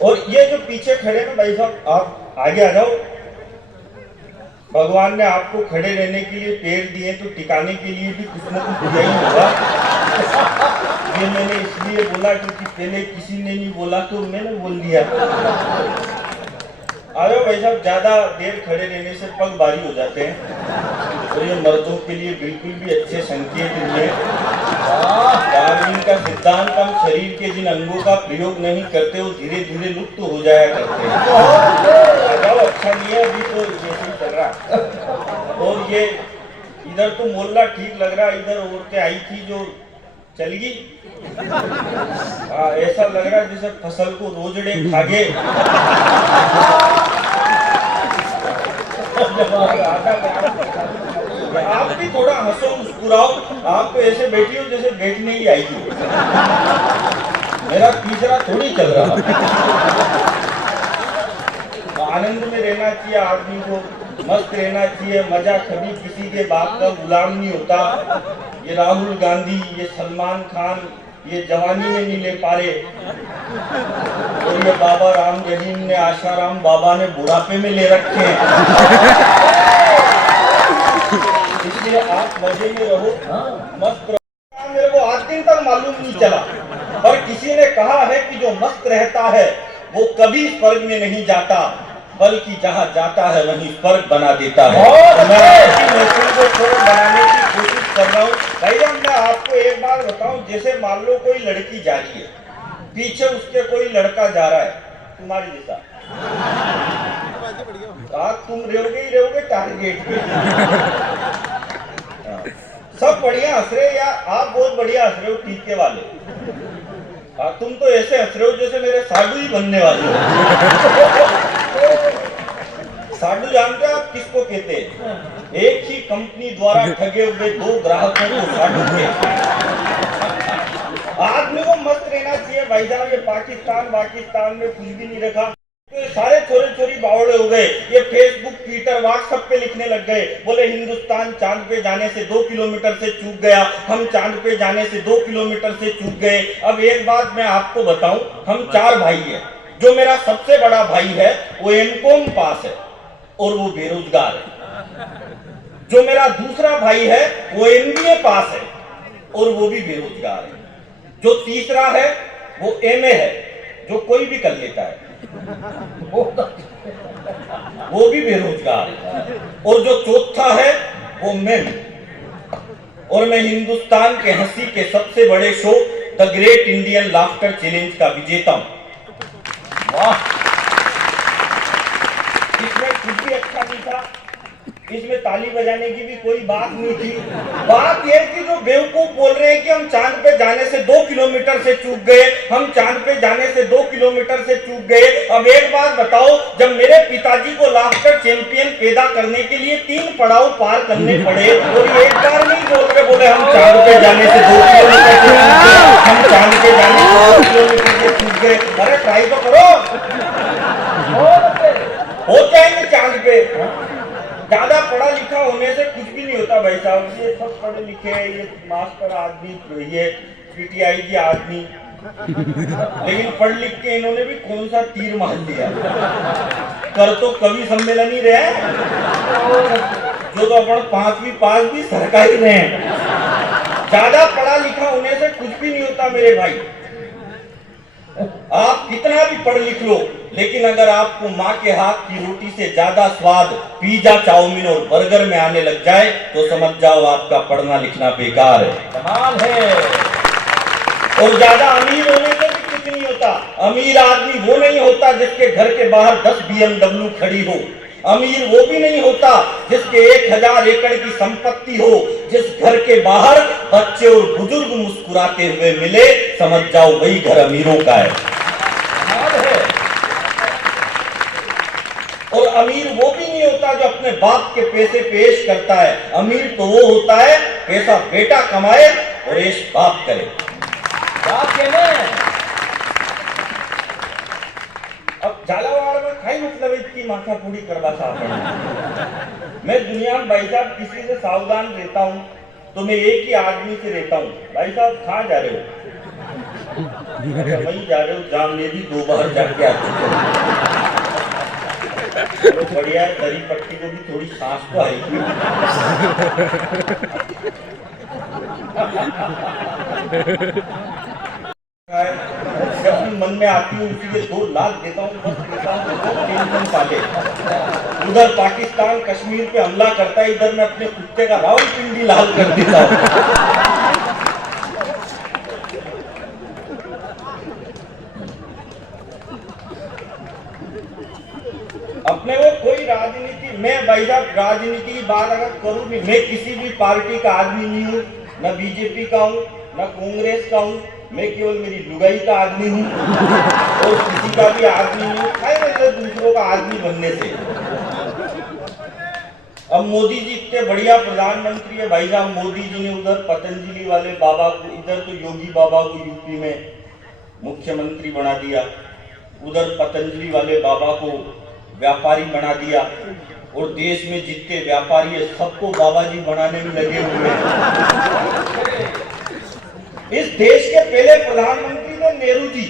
और ये जो पीछे खड़े हैं भाई साहब, आप आगे आ जाओ। भगवान ने आपको खड़े रहने के लिए पैर दिए तो टिकाने के लिए भी कुछ न कुछ दिया ही होगा। ये मैंने इसलिए बोला क्योंकि पहले किसी ने नहीं बोला तो मैंने बोल दिया। आ जाओ भाई साहब, ज्यादा देर खड़े रहने से पग भारी हो जाते हैं और ये मर्दों के लिए बिल्कुल भी अच्छे संकेत नहीं है। डार्विन का सिद्धांत, हम शरीर के जिन अंगों का प्रयोग नहीं करते वो धीरे धीरे लुप्त हो जाया करते हैं। अच्छा नहीं है, अभी तो जैसे चल रहा। और ये इधर तो मोहल्ला ठीक लग रहा, इधर औरतें आई थी जो चल गई। ऐसा लग रहा है जैसे फसल को रोजड़े खा गए। आप भी थोड़ा हंसो मुस्कुराओ, आप तो ऐसे बैठी हो जैसे बैठने ही आई थी। मेरा तीसरा थोड़ी चल रहा। आनंद में रहना चाहिए आदमी को, मस्त रहना चाहिए। मजा कभी किसी के बाप का गुलाम नहीं होता। ये राहुल गांधी, ये सलमान खान, ये जवानी में नहीं ले पा रहे, और ये बाबा राम रहीम ने, आशाराम बाबा ने बुढ़ापे में ले रखे हैं। इसलिए आप मजे में रहो, मस्त रहो। मेरे को आज दिन तक मालूम नहीं चला, पर किसी ने कहा है कि जो मस्त रहता है वो कभी स्वर्ग में नहीं जाता, बल्कि जहाँ जाता है वहीं स्वर्ग बना देता है। मैं को स्वर्ग बनाने की कोशिश कर रहा हूँ। भैया मैं आपको एक बार बताऊं, जैसे मान लो कोई लड़की जा रही है, पीछे उसके कोई लड़का जा रहा है तुम्हारे जैसा, तुम रहोगे ही रहोगे टारगेट पे। सब बढ़िया हंस रहे, या आप बहुत बढ़िया हंस रहे हो टीके वाले। तुम तो ऐसे हंस रहे हो जैसे मेरे साधु ही बनने वाले हो। साधु जानते हो आप किसको कहते हैं? एक ही कंपनी द्वारा ठगे हुए दो ग्राहकों को साधु कहते हैं। आदमी को मस्त रहना चाहिए भाई साहब। ये पाकिस्तान में कुछ भी नहीं रखा, तो सारे छोरे छोरी बावड़े हो गए। ये फेसबुक, ट्विटर, व्हाट्सएप पे लिखने लग गए, बोले हिंदुस्तान चांद पे जाने से 2 किलोमीटर से चूक गया, हम चांद पे जाने से 2 किलोमीटर से चूक गए। अब एक बात मैं आपको बताऊं, हम 4 भाई हैं। जो मेरा सबसे बड़ा भाई है वो एमकॉम पास है और वो बेरोजगार है। जो मेरा दूसरा भाई है वो एमबीए पास है और वो भी बेरोजगार है। जो तीसरा है वो एमए है, जो कोई भी कर लेता है, वो भी बेरोजगार है। और जो चौथा है वो मैं हूं, और मैं हिंदुस्तान के हंसी के सबसे बड़े show the great Indian laughter challenge का विजेता हूं। वाह, इसमें कुछ भी अच्छा नहीं था, इसमें ताली बजाने की भी कोई बात नहीं थी। बात यह कि जो बेवकूफ बोल रहे हैं कि हम चांद पे जाने से 2 किलोमीटर से चूक गए, हम चांद पे जाने से 2 किलोमीटर से चूक गए। अब एक बात बताओ, जब मेरे पिताजी को लाफ्टर चैंपियन पैदा करने के लिए 3 पड़ाव पार करने पड़े, और एक बार नहीं बोल रहे, बोले हम चांद पे जाने से 2 किलोमीटर से चूक गए, हम चांद पे जाने से 2 किलोमीटर से चूक गए। अरे ट्राई तो करो, हो जाएंगे चांद पे। ज्यादा पढ़ा लिखा होने से कुछ भी नहीं होता भाई साहब। ये सब पढ़े लिखे हैं, ये मास्टर आदमी, ये पीटीआई के आदमी, लेकिन पढ़ लिख के इन्होंने भी कौन सा तीर मार दिया। कर तो कवि सम्मेलन ही रहे, जो तो अपन 5वीं पास भी सरकारी रहे। ज्यादा पढ़ा लिखा होने से कुछ भी नहीं होता मेरे भाई। आप कितना भी पढ़ लिख लो, लेकिन अगर आपको माँ के हाथ की रोटी से ज्यादा स्वाद पिज्जा, चाउमीन और बर्गर में आने लग जाए तो समझ जाओ आपका पढ़ना लिखना बेकार है। कमाल है। और ज्यादा अमीर होने से भी कुछ नहीं होता। अमीर आदमी वो नहीं होता जिसके घर के बाहर 10 BMW खड़ी हो। अमीर वो भी नहीं होता जिसके 1000 एकड़ की संपत्ति हो। जिस घर के बाहर बच्चे और बुजुर्ग मुस्कुराते हुए मिले, समझ जाओ वही घर अमीरों का है। और अमीर वो भी नहीं होता जो अपने बाप के पैसे पेश करता है। अमीर तो वो होता है पैसा बेटा कमाए और ऐश बाप करे। अब झालावाड़ में खाई मतलब इतनी माथा पूरी करवा साहब। मैं दुनिया में भाई साहब किसी से सावधान रहता हूँ तो मैं एक ही आदमी से रहता हूँ। भाई साहब कहाँ जा रहे हो? वहीं जा रहे हो, जहाँ मैं भी 2 बार जाके आ चुका हूं। चलो बढ़िया है, दरी पट्टी को भी थोड़ी सांस तो आएगी। जब भी मन में आती हूँ उसी के 2 लाख देता हूँ, बस देता हूँ, तो टेंशन पाले। उधर पाकिस्तान कश्मीर पे हमला करता है, इधर मैं अपने कुत्ते का रावलपिंडी लाल कर देता हूँ। अपने को कोई राजनीति, मैं भाई साहब राजनीति की बात अगर करूं भी, मैं किसी भी पार्टी का आदमी नहीं हूँ, न बीजेपी का हूँ, न कांग्रेस का हूँ, मैं केवल मेरी लुगाई का आदमी हूँ और किसी का भी आदमी नहीं हूँ, मतलब दूसरों का आदमी बनने से। अब मोदी जी इतने बढ़िया प्रधानमंत्री है भाई साहब, मोदी जी ने उधर पतंजलि वाले बाबा को, इधर तो योगी बाबा को यूपी में मुख्यमंत्री बना दिया, उधर पतंजलि वाले बाबा को व्यापारी बना दिया, और देश में जितने व्यापारी है सबको बाबा जी बनाने में लगे हुए हैं। इस देश के पहले प्रधानमंत्री थे नेहरू जी।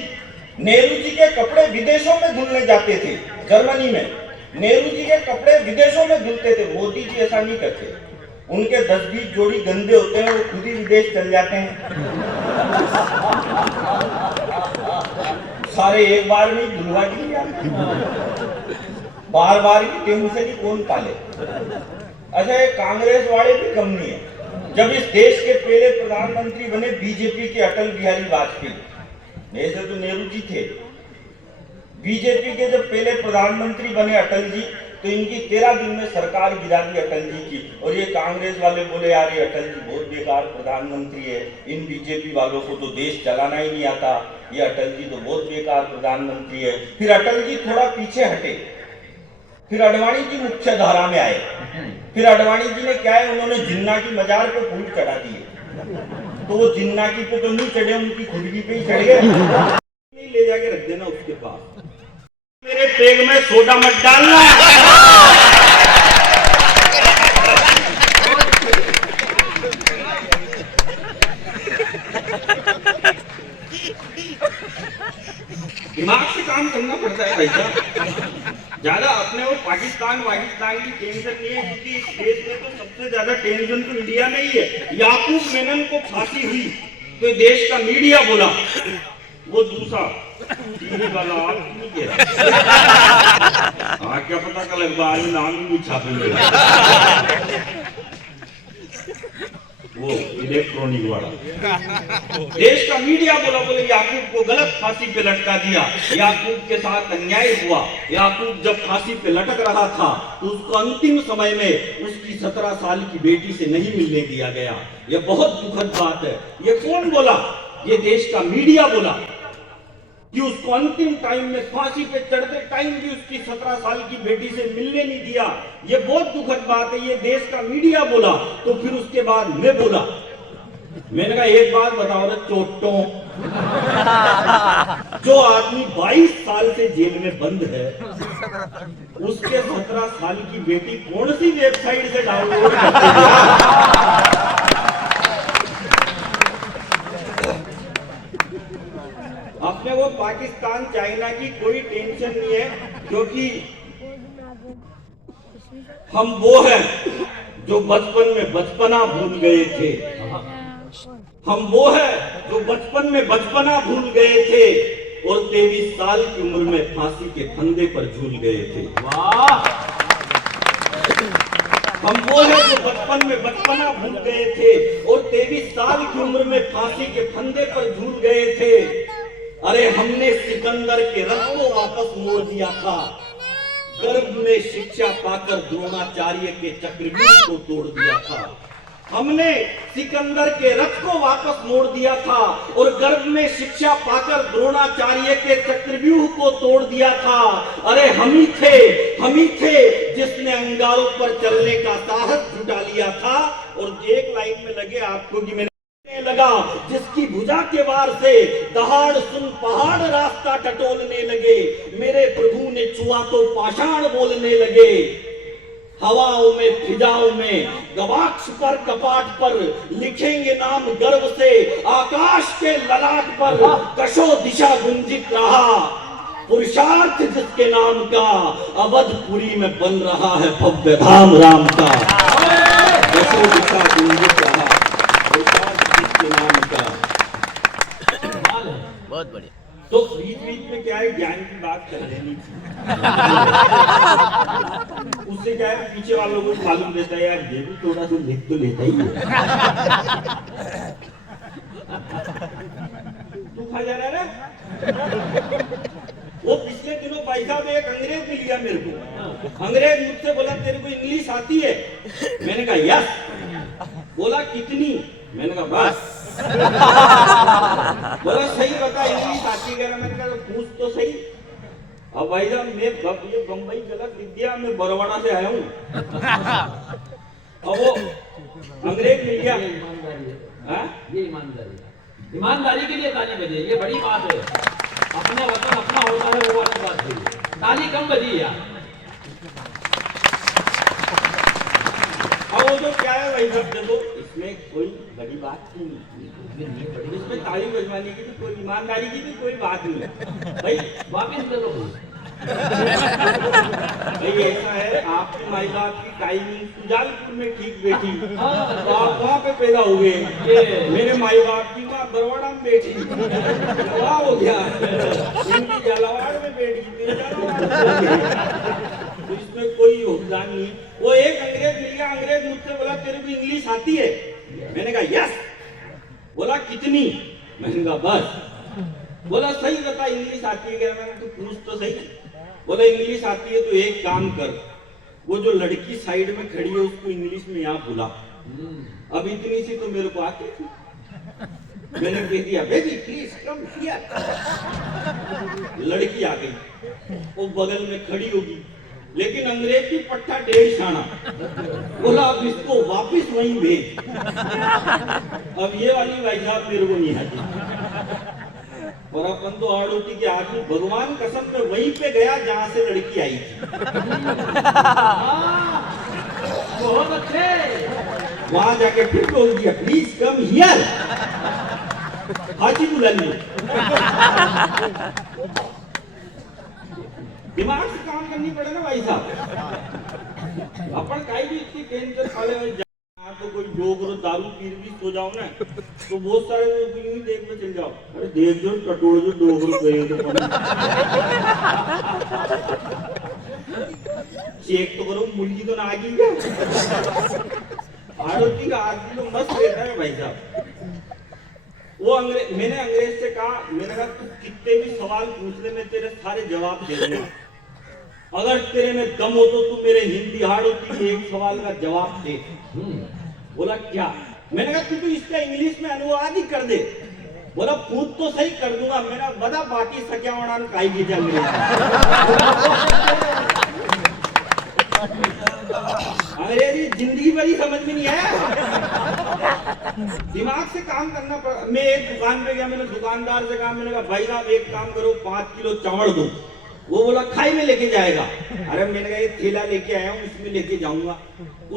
नेहरू जी के कपड़े विदेशों में धुलने जाते थे, जर्मनी में नेहरू जी के कपड़े विदेशों में धुलते थे। मोदी जी ऐसा नहीं करते, उनके 10-20 जोड़ी गंदे होते हैं, वो खुद ही विदेश चल जाते हैं। सारे एक बार में धुलवा दिए, बार बार की टेंशन ही कौन पाले। अच्छा, ये कांग्रेस वाले भी कम नहीं है। जब इस देश के पहले प्रधानमंत्री बने बीजेपी के अटल बिहारी वाजपेयी, ऐसे तो नेहरू जी थे, बीजेपी के जब पहले प्रधानमंत्री बने अटल जी, तो इनकी 13 दिन में सरकार गिरा दी अटल जी की। और ये कांग्रेस वाले बोले यार ये अटल जी बहुत बेकार प्रधानमंत्री है, इन बीजेपी वालों को तो देश चलाना ही नहीं आता, ये अटल जी तो बहुत बेकार प्रधानमंत्री है। फिर अटल जी थोड़ा पीछे हटे, फिर अडवाणी जी मुख्य धारा में आए। फिर अडवाणी जी ने क्या है, उन्होंने जिन्ना की मजार पे फूल चढ़ा दिए, तो वो जिन्ना की पे तो नहीं चढ़े, उनकी खुद की पे ही चढ़ गए। नहीं ले जाके रख देना उसके पास, मेरे पेग में सोडा मत डालना। दिमाग से काम करना पड़ता है भाई साहब। ज्यादा अपने और पाकिस्तान की टेंशन नहीं है, क्योंकि इस देश में तो सबसे ज्यादा टेंशन तो इंडिया में ही है। याकूब मेनन को फांसी हुई तो देश का मीडिया बोला, वो दूसरा टीवी वाला आप नहीं कह रहा। हाँ, क्या पता कल अखबार में नाम ही नहीं छापेंगे, वो इलेक्ट्रॉनिक वाला। देश का मीडिया बोला, बोले याकूब को गलत फांसी पे लटका दिया, याकूब के साथ अन्याय हुआ। याकूब जब फांसी पे लटक रहा था तो उसको अंतिम समय में उसकी 17 साल की बेटी से नहीं मिलने दिया गया। यह बहुत दुखद बात है। ये कौन बोला? ये देश का मीडिया बोला कि उसको अंतिम टाइम में, फांसी पे चढ़ते टाइम भी उसकी 17 साल की बेटी से मिलने नहीं दिया। ये बहुत दुखद बात है, ये देश का मीडिया बोला। तो फिर उसके बाद मैं बोला, मैंने कहा एक बात बताओ ना चोटों, जो आदमी 22 साल से जेल में बंद है, उसके 17 साल की बेटी कौन सी वेबसाइट से डाउनलोड करती है? अपने को पाकिस्तान चाइना की कोई टेंशन नहीं है, क्योंकि हम वो हैं जो बचपन में बचपना भूल गए थे। हम वो हैं जो बचपन में बचपना भूल गए थे और 23 साल की उम्र में फांसी के फंदे पर झूल गए थे। वाह! हम वो हैं जो बचपन में बचपना भूल गए थे और 23 साल की उम्र में फांसी के फंदे पर झूल गए थे। अरे हमने सिकंदर के रथ को वापस मोड़ दिया था, गर्भ में शिक्षा पाकर द्रोणाचार्य के चक्रव्यूह को तोड़ दिया था। हमने सिकंदर के रथ को वापस मोड़ दिया था और गर्भ में शिक्षा पाकर द्रोणाचार्य के चक्रव्यूह को तोड़ दिया था। अरे हम ही थे जिसने अंगारों पर चलने का साहस जुटा लिया था। और एक लाइन में लगे आपको कि मैंने लगा, जिसकी भुजा के वार से दहाड़ सुन पहाड़ रास्ता टटोलने लगे, मेरे प्रभु ने छुआ तो पाषाण बोलने लगे। हवाओं में फिजाओं में गवाक्ष पर कपाट पर लिखेंगे नाम गर्व से, आकाश के ललाट पर कशो दिशा गुंजित रहा, पुरुषार्थ जिसके नाम का अवधपुरी में बन रहा है भव्य धाम राम का। कशो दिशा गुंजित रहा, पुरुषार्थ जिसके नाम का। बहुत बढ़िया। तो बीच बीच में क्या है, ज्ञान की बात कर लेनी थी। उससे क्या है, पीछे वालों को मालूम रहता है यार ये भी थोड़ा सा लिख तो लेता ही है। तू खा जा रहा है। वो पिछले दिनों भाई साहब एक अंग्रेज मिल गया मेरे को। अंग्रेज मुझसे बोला तेरे को इंग्लिश आती है? मैंने कहा यस। बोला कितनी? मैंने कहा बस। बोला सही बता इंग्लिश आती है? मैंने कहा पूछ तो सही। अब भाई साहब मैं ये बम्बई गलत विद्या में बरवाड़ा से आया हूँ। अब वो अंग्रेज मिल गया। ये ईमानदारी, ईमानदारी के लिए ताली बजे, ये बड़ी बात है। अपना वतन अपना होता है, वो वाली बात है। ताली कम बजी यार। अब वो जो क्या है भाई साहब देखो, इसमें कोई बड़ी बात नहीं, इसमें ताली बजवाने की भी कोई, ईमानदारी की भी कोई बात नहीं भाई। वापिस दे दो भाई ऐसा है, आपकी माई बाप की टाइमिंग सुजालपुर में ठीक बैठी, तो आप वहाँ पे पैदा हो गए। मेरे माई बाप की माँ बरवाड़ा में बैठी, क्या हो गया? इनकी झालावाड़ में बैठी, मेरी झालावाड़ में बैठी। तो इसमें कोई योगदान नहीं। वो एक अंग्रेज मिल गया, अंग्रेज मुझसे बोला तेरे को इंग्लिश आती है? मैंने कहा यस। बोला कितनी? मैंने कहा बस। बोला सही बता इंग्लिश आती है क्या? मैंने तो पूछ तो सही। बोला इंग्लिश आती है तो एक काम कर, वो जो लड़की साइड में खड़ी है उसको इंग्लिश में यहाँ बुला। अब इतनी सी तो मेरे को आती थी। मैंने कह दिया बेबी प्लीज कम हियर। लड़की आ गई, वो बगल में खड़ी होगी, लेकिन अंग्रेज की पट्टा 1.5 शाना। बोला अब इसको वापिस वहीं भेज। अब ये वाली भाई साहब मेरे को नहीं आती। और अपन तो आड़ोती के आदमी, भगवान कसम पे वहीं पे गया जहां से लड़की आई थी। बहुत अच्छे। वहां जाके फिर बोल दिया प्लीज कम हियर, हाजी बुला ली। दिमाग से काम करनी पड़े ना भाई साहब। अपन काई भी इतनी टेंशन खाले हुए तो कोई डोगरो दारू पी भी सो जाओ ना, तो बहुत सारे फिल्म देख में चल जाओ। अरे देख जो टटोल जो डोगरो गए तो चेक तो करो मुर्गी तो ना आ गई क्या? आड़ोती का आदमी तो मस्त रहता है भाई साहब। वो अंग्रेज, मैंने अंग्रेज से कहा, मैंने कहा तू कितने भी सवाल पूछ ले मैं तेरे सारे जवाब दे दूंगा, अगर तेरे में दम हो तो तू मेरे हिंदी हाड़ोती के एक सवाल का जवाब दे। बोला क्या? मैंने कहा तू तो इसका इंग्लिश में अनुवाद ही कर दे। बोला पूछ तो सही कर दूंगा। मैंने बता बाकी सत्यावनान काई की अंग्रेज। अंग्रेजी जिंदगी भरी समझ में नहीं आया। दिमाग से काम करना पड़ा। मैं एक दुकान पे गया, मैंने दुकानदार से कहा, मैंने कहा भाई साहब एक काम करो 5 किलो चावल दो। वो बोला खाई में लेके जाएगा। अरे मैंने कहा ये थैला लेके आया हूँ, इसमें लेके जाऊंगा।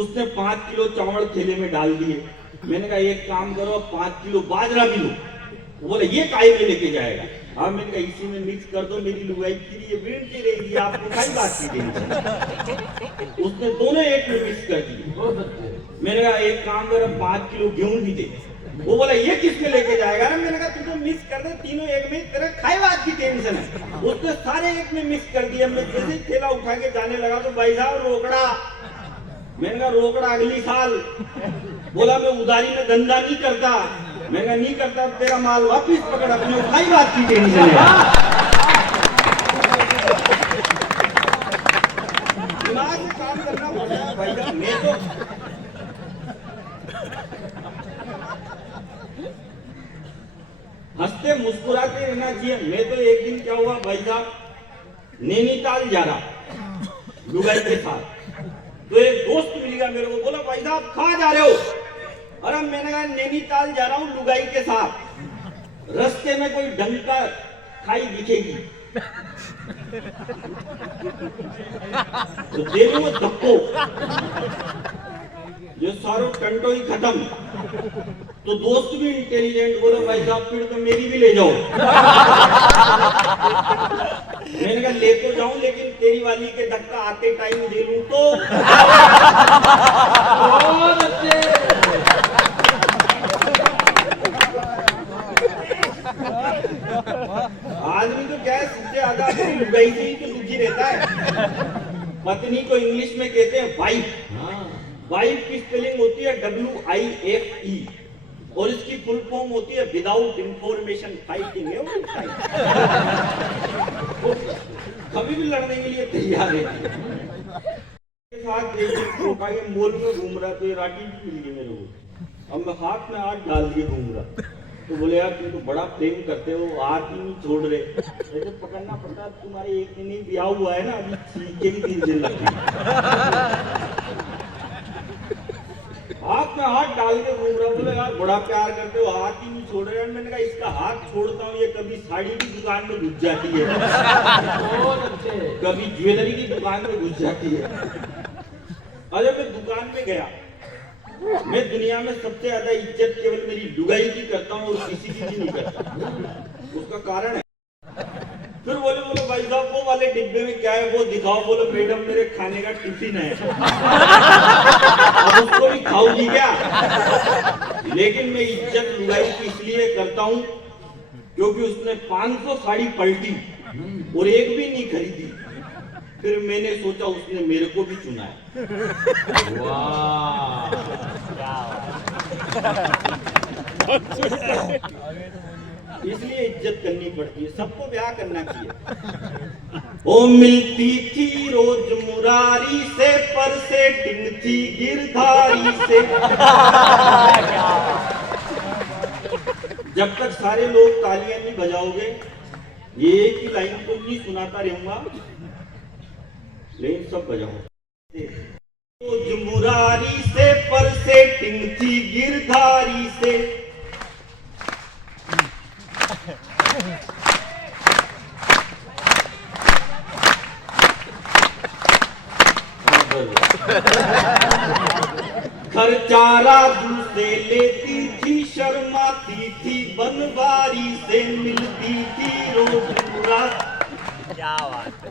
उसने 5 किलो चावल थैले में डाल दिए। मैंने कहा एक काम करो 5 किलो बाजरा भी लो। वो बोले ये काई में लेके जाएगा। हाँ मैंने कहा इसी में मिक्स कर दो, मेरी लुगाई फिर ये बीड़ती रहेगी, आपको कई बात की टेंशन। उसने दोनों एक में मिक्स कर दिए। मैंने कहा एक काम करो 5 किलो गेहूं भी दे। वो बोला ये किस में लेके जाएगा? ना मैंने कहा तू तो मिक्स कर दे, तीनों एक में, तेरा खाए बात की टेंशन है। उसने सारे एक में मिक्स कर दिया। मैं जैसे थैला उठा के जाने लगा तो भाई साहब रोकड़ा। मैंने कहा रोकड़ा अगली साल। बोला मैं उधारी में धंधा नहीं करता। मैंने कहा नहीं करता, तेरा माल वापिस पकड़, अपने खाई बात की टेंशन है। दिमाग से काम करना पड़ता है भाई साहब। मैं तो हंसते मुस्कुराते रहना चाहिए। मैं तो एक दिन क्या हुआ भाई साहब, नैनीताल जा रहा लुगाई के साथ, तो एक दोस्त मिल गया मेरे को। बोला भाई साहब कहाँ जा रहे हो? अरे मैंने कहा नैनीताल जा रहा हूँ लुगाई के साथ। रास्ते में कोई ढंग का खाई दिखेगी तो दे दूंगा धक्को, ये सारो टंटो ही खत्म। तो दोस्त भी इंटेलिजेंट बोला भाई साहब फिर तो मेरी भी ले जाओ। मैंने कहा ले तो जाऊं लेकिन तेरी वाली के धक्का आते टाइम दे लूं तो। बहुत अच्छे। आदमी तो क्या है सबसे ज्यादा लुगाई से ही तो दुखी रहता है। पत्नी को इंग्लिश में कहते हैं वाइफ। वाइफ की स्पेलिंग होती है WIFE और इसकी फुल फॉर्म होती है विदाउट इंफॉर्मेशन फाइटिंग। कभी भी लड़ने के लिए तैयार है। साथ एक दिन मॉल में घूम रहा तो ये राठी भी मिल गई मेरे को। अब मैं हाथ में हाथ डाल दिए घूम रहा तो बोले यार तुम तो बड़ा प्रेम करते हो, हाथ ही नहीं छोड़ रहे। ऐसे पकड़ना पड़ता, तुम्हारे एक दिन ही ब्याह हुआ है ना, अभी छीके भी 3 दिन लगते। हाथ में हाथ डाल के घूम रहा, बोले यार बड़ा प्यार करते हो, हाथ ही नहीं छोड़ रहे। मैंने कहा इसका हाथ छोड़ता हूँ ये कभी साड़ी की दुकान में घुस जाती है, कभी ज्वेलरी की दुकान में घुस जाती है। अरे मैं दुकान में गया, मैं दुनिया में सबसे ज्यादा इज्जत केवल मेरी लुगाई की करता हूँ और किसी की भी नहीं करता। उसका कारण है, फिर बोले भाई साहब वो वाले डिब्बे में क्या है वो दिखाओ। बोले मैडम मेरे खाने का टिफिन है, अब उसको भी खाऊंगी क्या। लेकिन मैं इज्जत लुगाई की इसलिए करता हूँ क्योंकि उसने 500 साड़ी पलटी और एक भी नहीं खरीदी। फिर मैंने सोचा उसने मेरे को भी चुना है। इसलिए इज्जत करनी पड़ती है, सबको ब्याह करना चाहिए। ओ मिलती थी रोज मुरारी से, पर से टिंगती गिरधारी से। जब तक सारे लोग तालियां नहीं बजाओगे, ये एक ही लाइन तो नहीं सुनाता रहूंगा, लेकिन सब बजाओ। रोज मुरारी से, पर से टिंगती गिरधारी से। खर्चारा दूसरे लेती थी, शर्माती थी, बनवारी से मिलती थी रोज मुरारी। क्या बात है।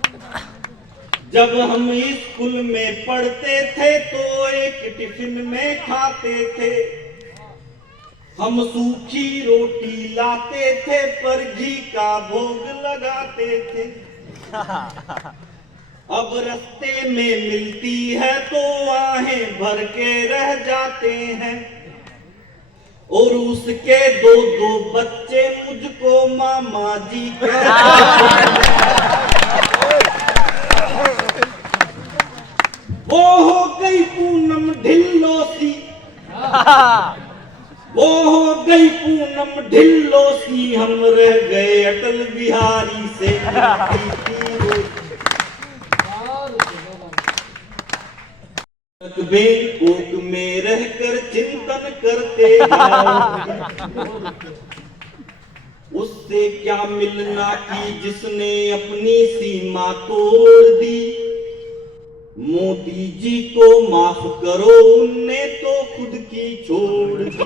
जब हम स्कूल में पढ़ते थे तो एक टिफिन में खाते थे। हम सूखी रोटी लाते थे पर घी का भोग लगाते थे। अब रास्ते में मिलती है तो आहें भर के रह जाते हैं। और उसके 2-2 बच्चे मुझको मामा जी कहते हैं। वो हो गई पूनम ढिल्लो सी, वो हो गई पूनम ढिल्लो सी, हम रह गए अटल बिहारी से। बैंकॉक में रहकर चिंतन करते हैं, उससे क्या मिलना की जिसने अपनी सीमा तोड़ दी। मोदी जी को माफ करो, उनने तो खुद की छोड़ दी।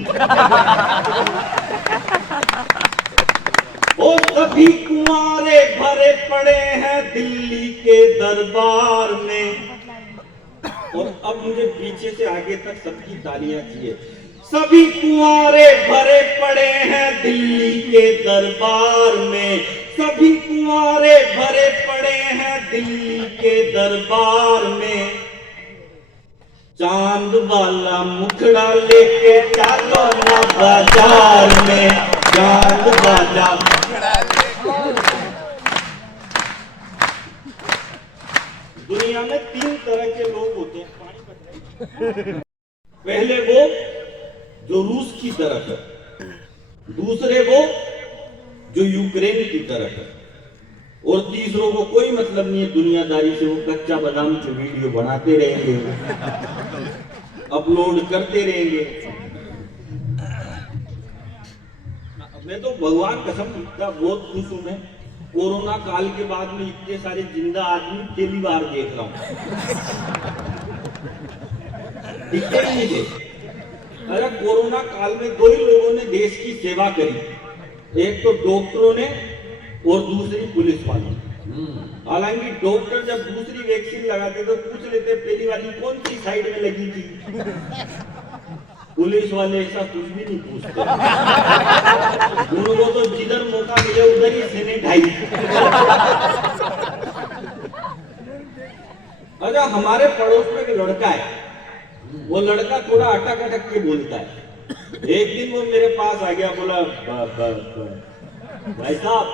और सभी कुंवारे भरे पड़े हैं दिल्ली के दरबार में। और अब मुझे पीछे से आगे तक सबकी तालियां चाहिए। सभी कुंवारे भरे पड़े हैं दिल्ली के दरबार में। सभी कुंवारे भरे पड़े हैं दिल्ली के दरबार में। चांद वाला मुखड़ा लेके चलो ना बाजार में, चांद वाला मुखड़ा लेके। दुनिया में 3 तरह के लोग होते हैं। पहले वो जो रूस की तरफ है, दूसरे वो जो यूक्रेन की तरफ है, और तीसरों को कोई मतलब नहीं है दुनियादारी से। वो कच्चा बादाम के वीडियो बनाते रहेंगे, अपलोड करते रहेंगे। मैं तो भगवान कसम बहुत खुश हूं मैं कोरोना काल के बाद में इतने सारे जिंदा आदमी पहली बार देख रहा हूं। दिखते ही नहीं थे। अरे कोरोना काल में दो ही लोगों ने देश की सेवा करी, एक तो डॉक्टरों ने और दूसरी पुलिस वालों। हालांकि डॉक्टर जब दूसरी वैक्सीन लगाते तो पूछ लेते पहली वाली कौन सी साइड में लगी थी। पुलिस वाले ऐसा कुछ भी नहीं पूछते, उनको तो जिधर मौका मिले उधर ही सैनिटाइज। अच्छा, हमारे पड़ोस में एक लड़का है, वो लड़का थोड़ा अटक अटक के बोलता है। एक दिन वो मेरे पास आ गया, बोला भाई साहब।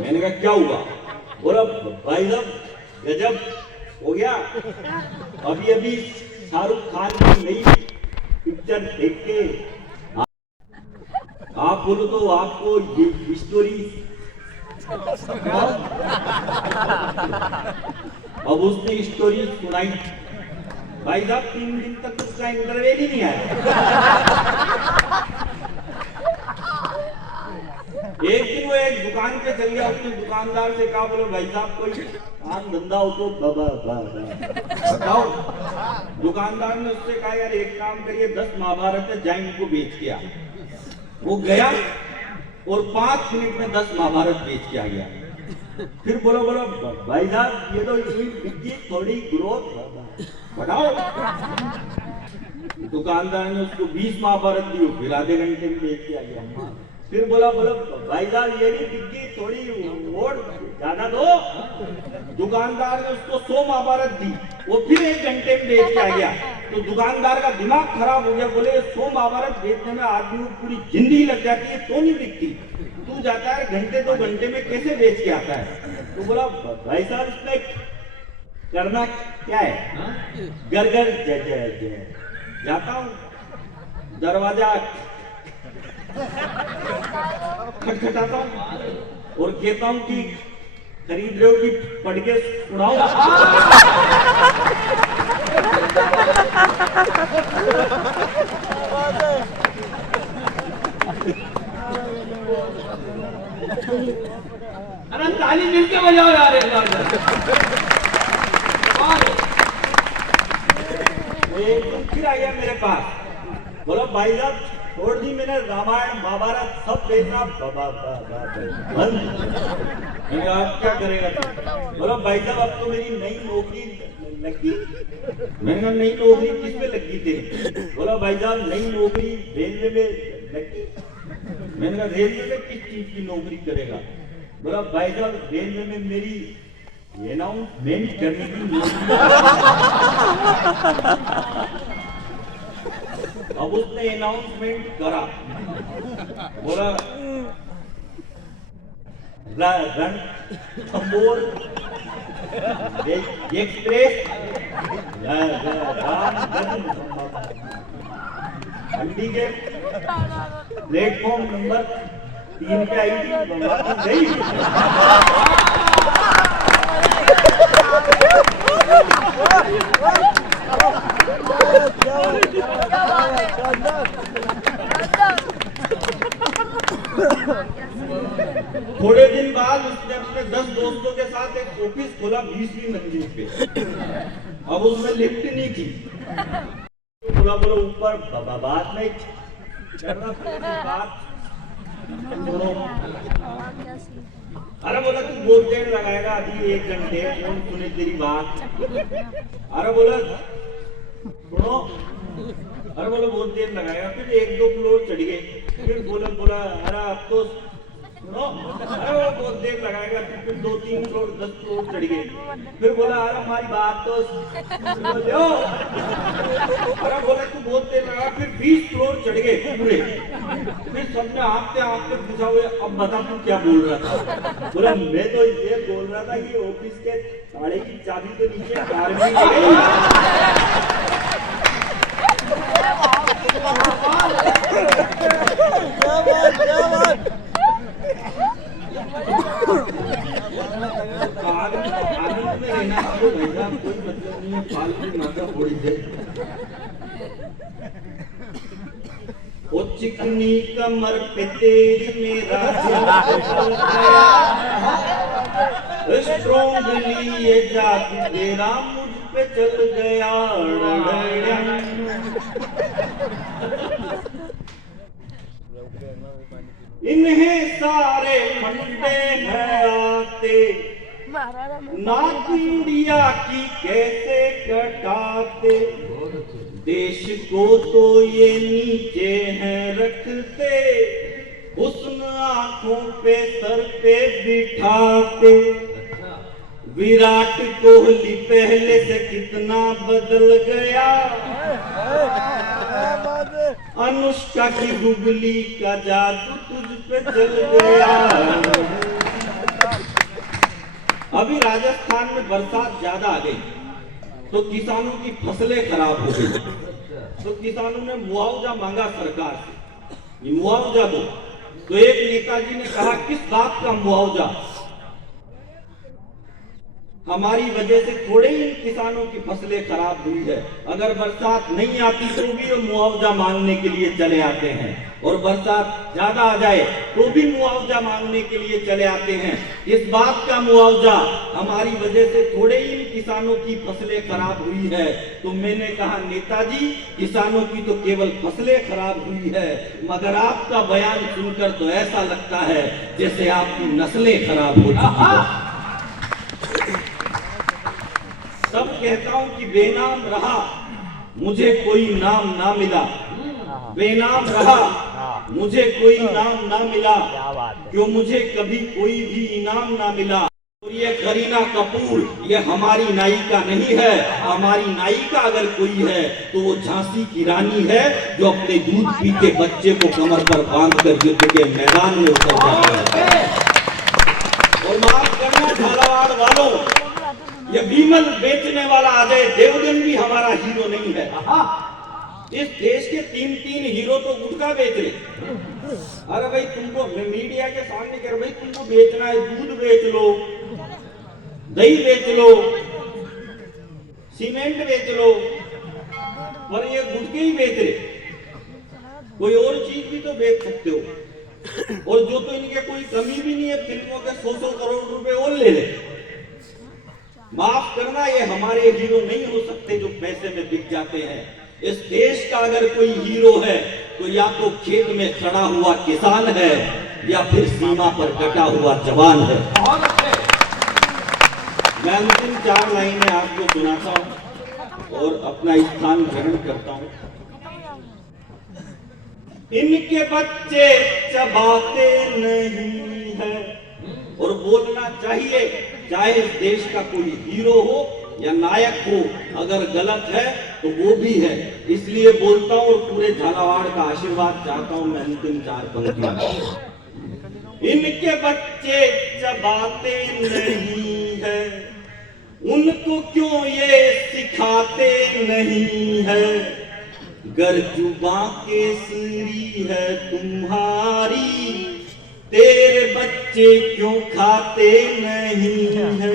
मैंने कहा क्या हुआ? बोला भाई साहब गजब हो गया, अभी अभी शाहरुख खान की नई पिक्चर देख के आप बोलो तो आपको ये स्टोरी। अब उसने स्टोरी सुनाई। भाई साहब 3 दिन तक उसका इंटरवल ही नहीं आया। एक दिन वो एक दुकान पे चल गया, उसने दुकानदार से कहा, बोले भाई साहब कोई काम धंधा हो तो बताओ। दुकानदार ने उससे कहा यार एक काम करिए, 10 महाभारत है, जाए इनको बेच के आ। वो गया और 5 मिनट में 10 महाभारत बेच के आ गया। फिर बोलो भाई साहब ये तो बिकी थोड़ी ग्रोथ बढ़ाओ। दुकानदार ने उसको 20 महाभारत दी, फिर आधे घंटे में बेच के आ गया। फिर बोला भाई साहब ये नहीं बिकी थोड़ी और ज्यादा दो। दुकानदार ने उसको 100 महाभारत दी, वो फिर 1 घंटे में बेच के आ गया। तो दुकानदार का दिमाग खराब हो गया, बोले 100 महाभारत बेचने में आदमी को पूरी जिंदगी लग जाती है तो नहीं बिकती, तू जाता है घंटे 2 घंटे में कैसे बेच के आता है? तो बोला भाई साहब इसमें करना क्या है? घर घर जाता हूँ, दरवाजा खटखटाता हूँ और कहता हूँ कि खरीद रहे हो कि पढ़ के सुनाओ। अरे ताली मिलके बजाओ यार एक बार। एक दिन फिर आ गया मेरे पास, बोला भाई साहब छोड़ दी मैंने रामायण महाभारत सब देखना बंद। मैंने आप क्या करेगा? बोला भाई साहब अब तो मेरी नई नौकरी लगी। मैंने कहा नई नौकरी किस में लगी थी? बोला भाई साहब नई नौकरी रेलवे में लगी। मैंने कहा रेलवे में किस चीज की नौकरी करेगा? बोला भाई साहब रेलवे में मेरी अनाउंसमेंट करने की नौकरी। अब उसने अनाउंसमेंट करा, बोला रणथंबोर एक्सप्रेस मंडी के प्लेटफॉर्म नंबर 3 पे आई थी, गई। थोड़े दिन बाद उसने अपने 10 दोस्तों के साथ एक ऑफिस खोला 20वीं मंजिल पे। अब उसमें लिफ्ट नहीं थी, बोला ऊपर बात नहीं करना, बात सुनो। अरे बोला तू बहुत देर लगाएगा, अभी 1 घंटे कौन सुने तेरी बात। अरे बोला सुनो, अरे बोला बहुत देर लगाएगा। फिर 1-2 फ्लोर चढ़ गए। फिर बोला अरे अब तो सुनो, अरे वो बहुत देर लगाएगा। फिर 2-3 फ्लोर 10 फ्लोर चढ़ गए। फिर बोला अरे हमारी बात तो लो। अरे बोला तू बहुत देर लगा। फिर 20 फ्लोर चढ़ गए पूरे। फिर सबने आपसे पूछा हुआ अब बता तू क्या बोल रहा था? बोला मैं तो ये बोल रहा था कि ऑफिस के ताले की चाबी तो नीचे कार में गई। कोई मतलब नहीं है, फालतू नाका फोड़ी दे। और चिकनी कमर पे तेरी मेरा दिल गया, स्ट्रॉन्गली ये जादू तेरा मुझ पे चल गया। इन्हें सारे फंडे हैं आते, नाक इंडिया की कैसे कटाते, देश को तो ये नीचे हैं रखते, हुस्न आंखों पे सर पे बिठाते। विराट कोहली पहले से कितना बदल गया, अनुष्का की गुगली का जादू तुझ पे चल गया। अभी राजस्थान में बरसात ज्यादा आ गई तो किसानों की फसलें खराब हो गई, तो किसानों ने मुआवजा मांगा सरकार से, ये मुआवजा दो। तो एक नेताजी ने कहा, किस बात का मुआवजा? हमारी वजह से थोड़े ही किसानों की फसलें खराब हुई है, अगर बरसात नहीं आती तो भी वो मुआवजा मांगने के लिए चले आते हैं, और बरसात ज्यादा आ जाए तो भी मुआवजा मांगने के लिए चले आते हैं। इस बात का मुआवजा, हमारी वजह से थोड़े ही किसानों की फसलें खराब हुई है। तो मैंने कहा, नेताजी किसानों की तो केवल फसलें खराब हुई है, मगर आपका बयान सुनकर तो ऐसा लगता है जैसे आपकी नस्लें खराब हो चुकी है। तब कहता हूं कि बेनाम रहा मुझे कोई नाम ना मिला, बेनाम रहा मुझे कोई नाम ना मिला, क्यों मुझे कभी कोई भी इनाम ना मिला। और ये करीना कपूर ये हमारी नायिका नहीं है, हमारी नायिका अगर कोई है तो वो झांसी की रानी है, जो अपने दूध पीते बच्चे को कमर पर बांध कर युद्ध के मैदान में उतर जाती है। और माफ करना झालावाड़ वालों, ये विमल बेचने वाला अजय देवगन भी हमारा हीरो नहीं है। इस देश के 3 हीरो तो गुटखा बेच रहे। अरे भाई, तुमको मीडिया के सामने कह रहे, भाई तुमको बेचना है, दूध बेच लो, दही बेच लो, सीमेंट बेच लो, पर ये गुटके ही बेच रहे। कोई और चीज भी तो बेच सकते हो, और जो तो इनके कोई कमी भी नहीं है, फिल्मों के 100 करोड़ रुपए और ले ले। माफ करना, ये हमारे हीरो नहीं हो सकते जो पैसे में बिक जाते हैं। इस देश का अगर कोई हीरो है तो या तो खेत में खड़ा हुआ किसान है, या फिर सीमा पर डटा हुआ जवान है। मैं अंतिम 4 लाइनें आपको सुनाता हूं और अपना स्थान ग्रहण करता हूं। इनके बच्चे चबाते नहीं है, और बोलना चाहिए, चाहे इस देश का कोई हीरो हो या नायक हो, अगर गलत है तो वो भी है, इसलिए बोलता हूं और पूरे झालावाड़ का आशीर्वाद चाहता हूं मैं अंतिम 4 पंक्तियां। इनके बच्चे चबाते नहीं है, उनको क्यों ये सिखाते नहीं है, गर जुबां केसरी है तुम्हारी, तेरे बच्चे क्यों खाते नहीं है।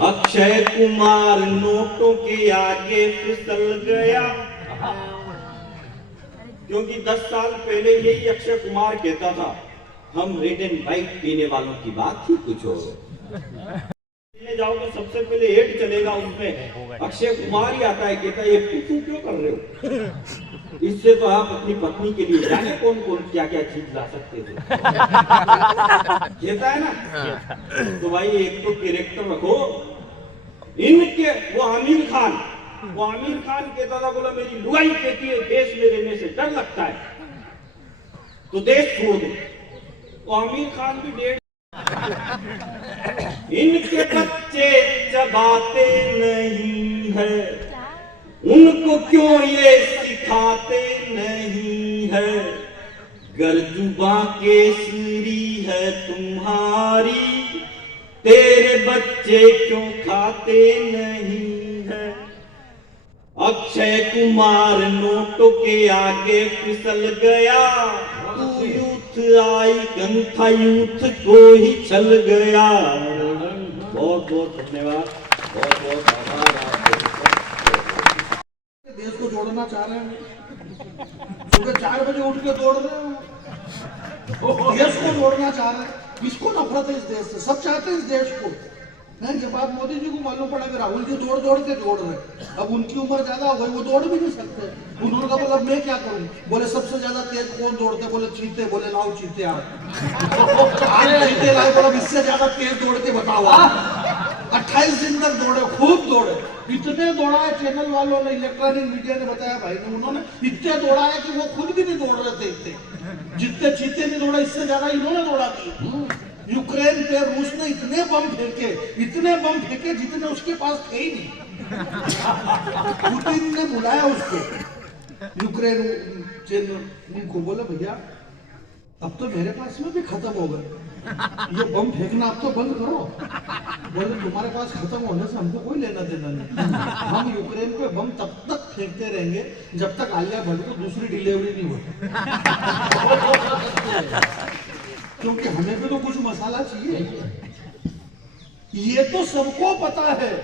अक्षय कुमार नोटों के आगे फिसल गया, क्योंकि 10 साल पहले यही अक्षय कुमार कहता था, हम रेड एंड व्हाइट पीने वालों की बात ही कुछ और। जाओ तो सबसे पहले एड चलेगा, उसमें अक्षय कुमार ही आता है, कहता है ये तू क्यों कर रहे हो, इससे तो आप अपनी पत्नी के लिए जाने कौन कौन क्या क्या चीज ला सकते थे। कहता है ना, तो भाई एक तो कैरेक्टर रखो। इनके वो आमिर खान कहता था, बोला मेरी लुगाई कहती है देश में रहने से डर लगता है तो देश छोड़ दो। वो आमिर खान भी 1.5। इनके बच्चे चबाते नहीं है, उनको क्यों ये सिखाते नहीं है, गर जुबां केसरी है तुम्हारी, तेरे बच्चे क्यों खाते नहीं है। अक्षय कुमार नोटों के आगे फिसल गया, तू यूथ आइकन था, यूथ को ही छल गया। बहुत बहुत धन्यवाद, बहुत बहुत आभार। देश को जोड़ना चाह रहे हैं। सुबह 4 बजे उठ के दौड़ रहे हो, देश को दौड़ना चाह रहे हैं। किसको नफरत है इस देश से? सब चाहते हैं इस देश को। नहीं, जब बात मोदी जी को मालूम पड़ा कि राहुल जी दौड़ दौड़ के दौड़ रहे, अब उनकी उम्र ज्यादा हो गई, वो दौड़ भी नहीं सकते। उन्होंने कहा बोला मैं क्या करूं? बोले सबसे ज्यादा तेज कौन दौड़ते? बोले चीते। बोले लाओ चीते आज चीते लाए। बोला इससे ज्यादा तेज दौड़ के बताओ। 28 दिन तक दौड़े, खूब दौड़े, इतने दौड़ा है चैनल वालों ने, इलेक्ट्रॉनिक मीडिया ने बताया भाई ने, उन्होंने इतने दौड़ा है कि वो खुद भी नहीं दौड़ रहे थे इतने। जितने चीते ने दौड़ा इससे ज्यादा इन्होंने दौड़ा दिए। यूक्रेन पे रूस ने इतने बम फेंके जितने उसके पास थे ही नहीं। पुतिन ने बुलाया उसको, यूक्रेन चीन को, बोला भैया अब तो मेरे पास में भी खत्म हो गए, ये बम फेंकना अब तो बंद करो। बोले तुम्हारे पास खत्म होने से हमको कोई लेना देना नहीं, हम यूक्रेन पे बम तब तक फेंकते रहेंगे जब तक आलिया भट्ट को दूसरी डिलीवरी नहीं होती। क्योंकि हमें भी तो कुछ मसाला चाहिए। ये तो सबको पता है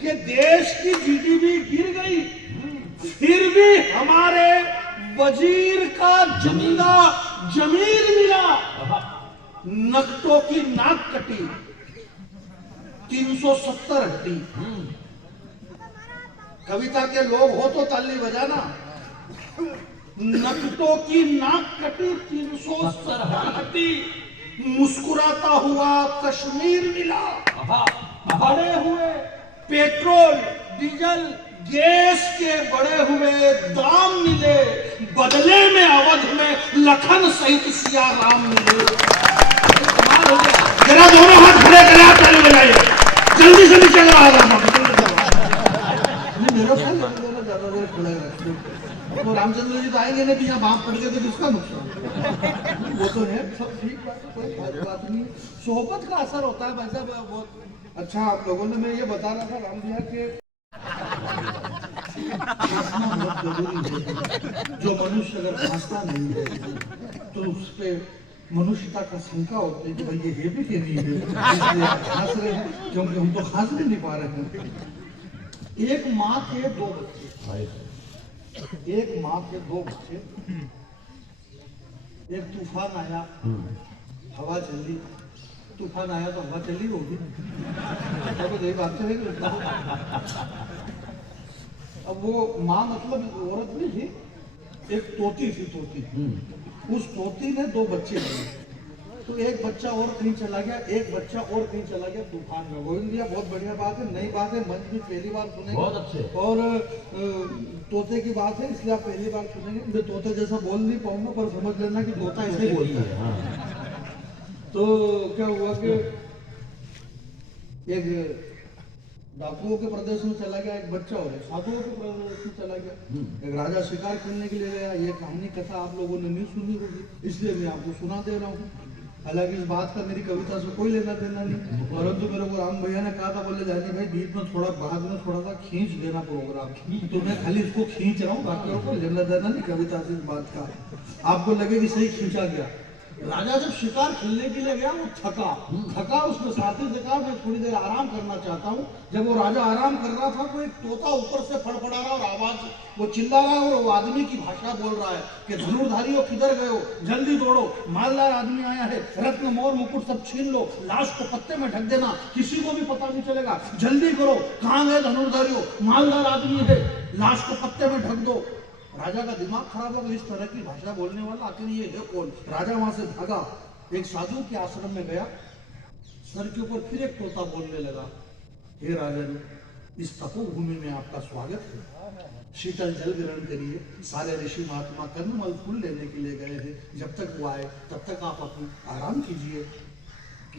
कि देश की जीडीपी गिर गई, फिर भी हमारे वजीर का जिंदा जमीन मिला, नकटों की नाक कटी, 370 हड्डी। कविता के लोग हो तो ताली बजाना। नकटों की नाक कटी, 370 हड्डी, मुस्कुराता हुआ कश्मीर मिला, बढ़े हुए पेट्रोल डीजल गैस के बढ़े हुए दाम मिले, बदले में अवध में लखन सहित सिया राम मिले। जरा दोनों हाथ खड़े करें, आप ताली बजाइए, जल्दी से नीचे करा तो रामचंद्र जी तो आएंगे नहीं, यहाँ बाप पड़ गए तो किसका नुकसान? वो तो है, सब ठीक बात है, कोई खास बात नहीं। सोहबत का असर होता है भाई साहब। बहुत अच्छा आप लोगों ने, मैं ये बता रहा था राम भैया के बहुत जरूरी है। जो मनुष्य अगर खांसता नहीं है तो उस पर मनुष्यता का शंका होती है कि भाई ये है भी कि नहीं है, इसलिए खांस रहे हैं, क्योंकि हम तो खांस भी नहीं पा रहे हैं। एक माँ के 2 बच्चे, एक माँ के 2 बच्चे, एक तूफान आया, हवा चली, तूफान आया तो हवा चली होगी, तो यही बात है। अब वो माँ मतलब औरत भी थी, एक तोती थी, तोती, उस तोती ने 2 बच्चे लिए, तो एक बच्चा और कहीं चला गया, एक बच्चा और कहीं चला गया तूफान में। गोविंद भैया बहुत बढ़िया बात है, नई बात है, मंच में पहली बार सुनेंगे, बहुत अच्छे। और तोते की बात है इसलिए आप पहली बार सुनेंगे। मैं तोते जैसा बोल नहीं पाऊंगा, पर समझ लेना कि तोता ऐसे ही बोलता है। तो क्या हुआ कि एक डाकुओं के प्रदेश में चला गया एक बच्चा, और एक साधुओं के प्रदेश में चला गया। एक राजा शिकार खेलने के लिए गया। ये कहानी कथा आप लोगों ने नहीं सुनी होगी, इसलिए मैं आपको सुना दे रहा हूँ। हालांकि इस बात का मेरी कविता से कोई लेना देना नहीं, परंतु मेरे को राम भैया ने कहा था, बोले जानी भाई बीच में थोड़ा बाद में थोड़ा सा खींच देना प्रोग्राम, तो मैं खाली इसको खींच रहा हूँ, बाकी को लेना देना नहीं कविता से। इस बात का आपको लगे कि सही खींचा गया। राजा जब शिकार खेलने के लिए गया, वो थका, उसने साथी से कहा मैं थोड़ी देर आराम करना चाहता हूँ। जब वो राजा आराम कर रहा था तो एक तोता ऊपर से फड़फड़ा रहा और आवाज, वो चिल्ला रहा है और वो आदमी की भाषा बोल रहा है कि धनुर्धारियों किधर गए हो, जल्दी दौड़ो, मालदार आदमी आया है, रत्न मोर मुकुट सब छीन लो, लाश को पत्ते में ढक देना, किसी को भी पता नहीं चलेगा, जल्दी करो, कहाँ गए धनुर्धारियों, मालदार आदमी है, लाश को पत्ते में ढक दो। राजा का दिमाग खराब हो गया, इस तरह की भाषा बोलने वाला आखिर ये है कौन? राजा वहां से भागा, एक साधु के आश्रम में गया, सर के ऊपर फिर एक तोता बोलने लगा, हे राजन, इस तपोभूमि में आपका स्वागत है, शीतल जल ग्रहण करिए, सारे ऋषि महात्मा कर्ममल फूल लेने के लिए गए हैं, जब तक वो आए तब तक आप अपना आराम कीजिए।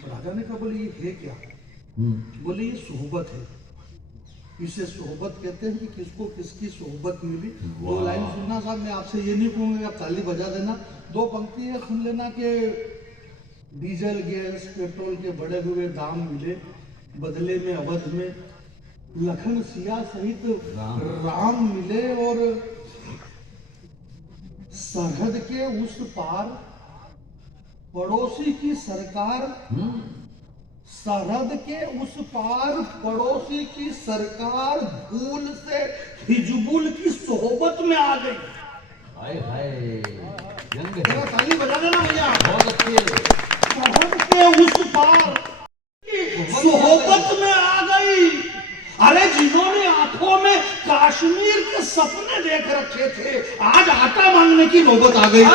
राजा ने कहा, बोले ये है क्या? बोले ये सोहबत है, इसे सोहबत कहते हैं कि किसको किसकी सोहबत मिली। 2 लाइन सुनना साहब, मैं आपसे ये नहीं कहूँगा आप ताली बजा देना, 2 पंक्ति है सुन लेना कि डीजल गैस पेट्रोल के बढ़े हुए दाम मिले, बदले में अवध में लखन सिया सहित राम मिले, और सरहद के उस पार पड़ोसी की सरकार, सरहद के उस पार पड़ोसी की सरकार भूल से हिजबुल की सोहबत में आ गई। हाय हाय जंग है। जरा ताली बजा देना भैया। बहुत अच्छी है। बहुत के उस पार सोहबत में आ गई। अरे जिन्होंने आंखों में कश्मीर के सपने देख रखे थे, आज आटा मांगने की नौबत आ गई।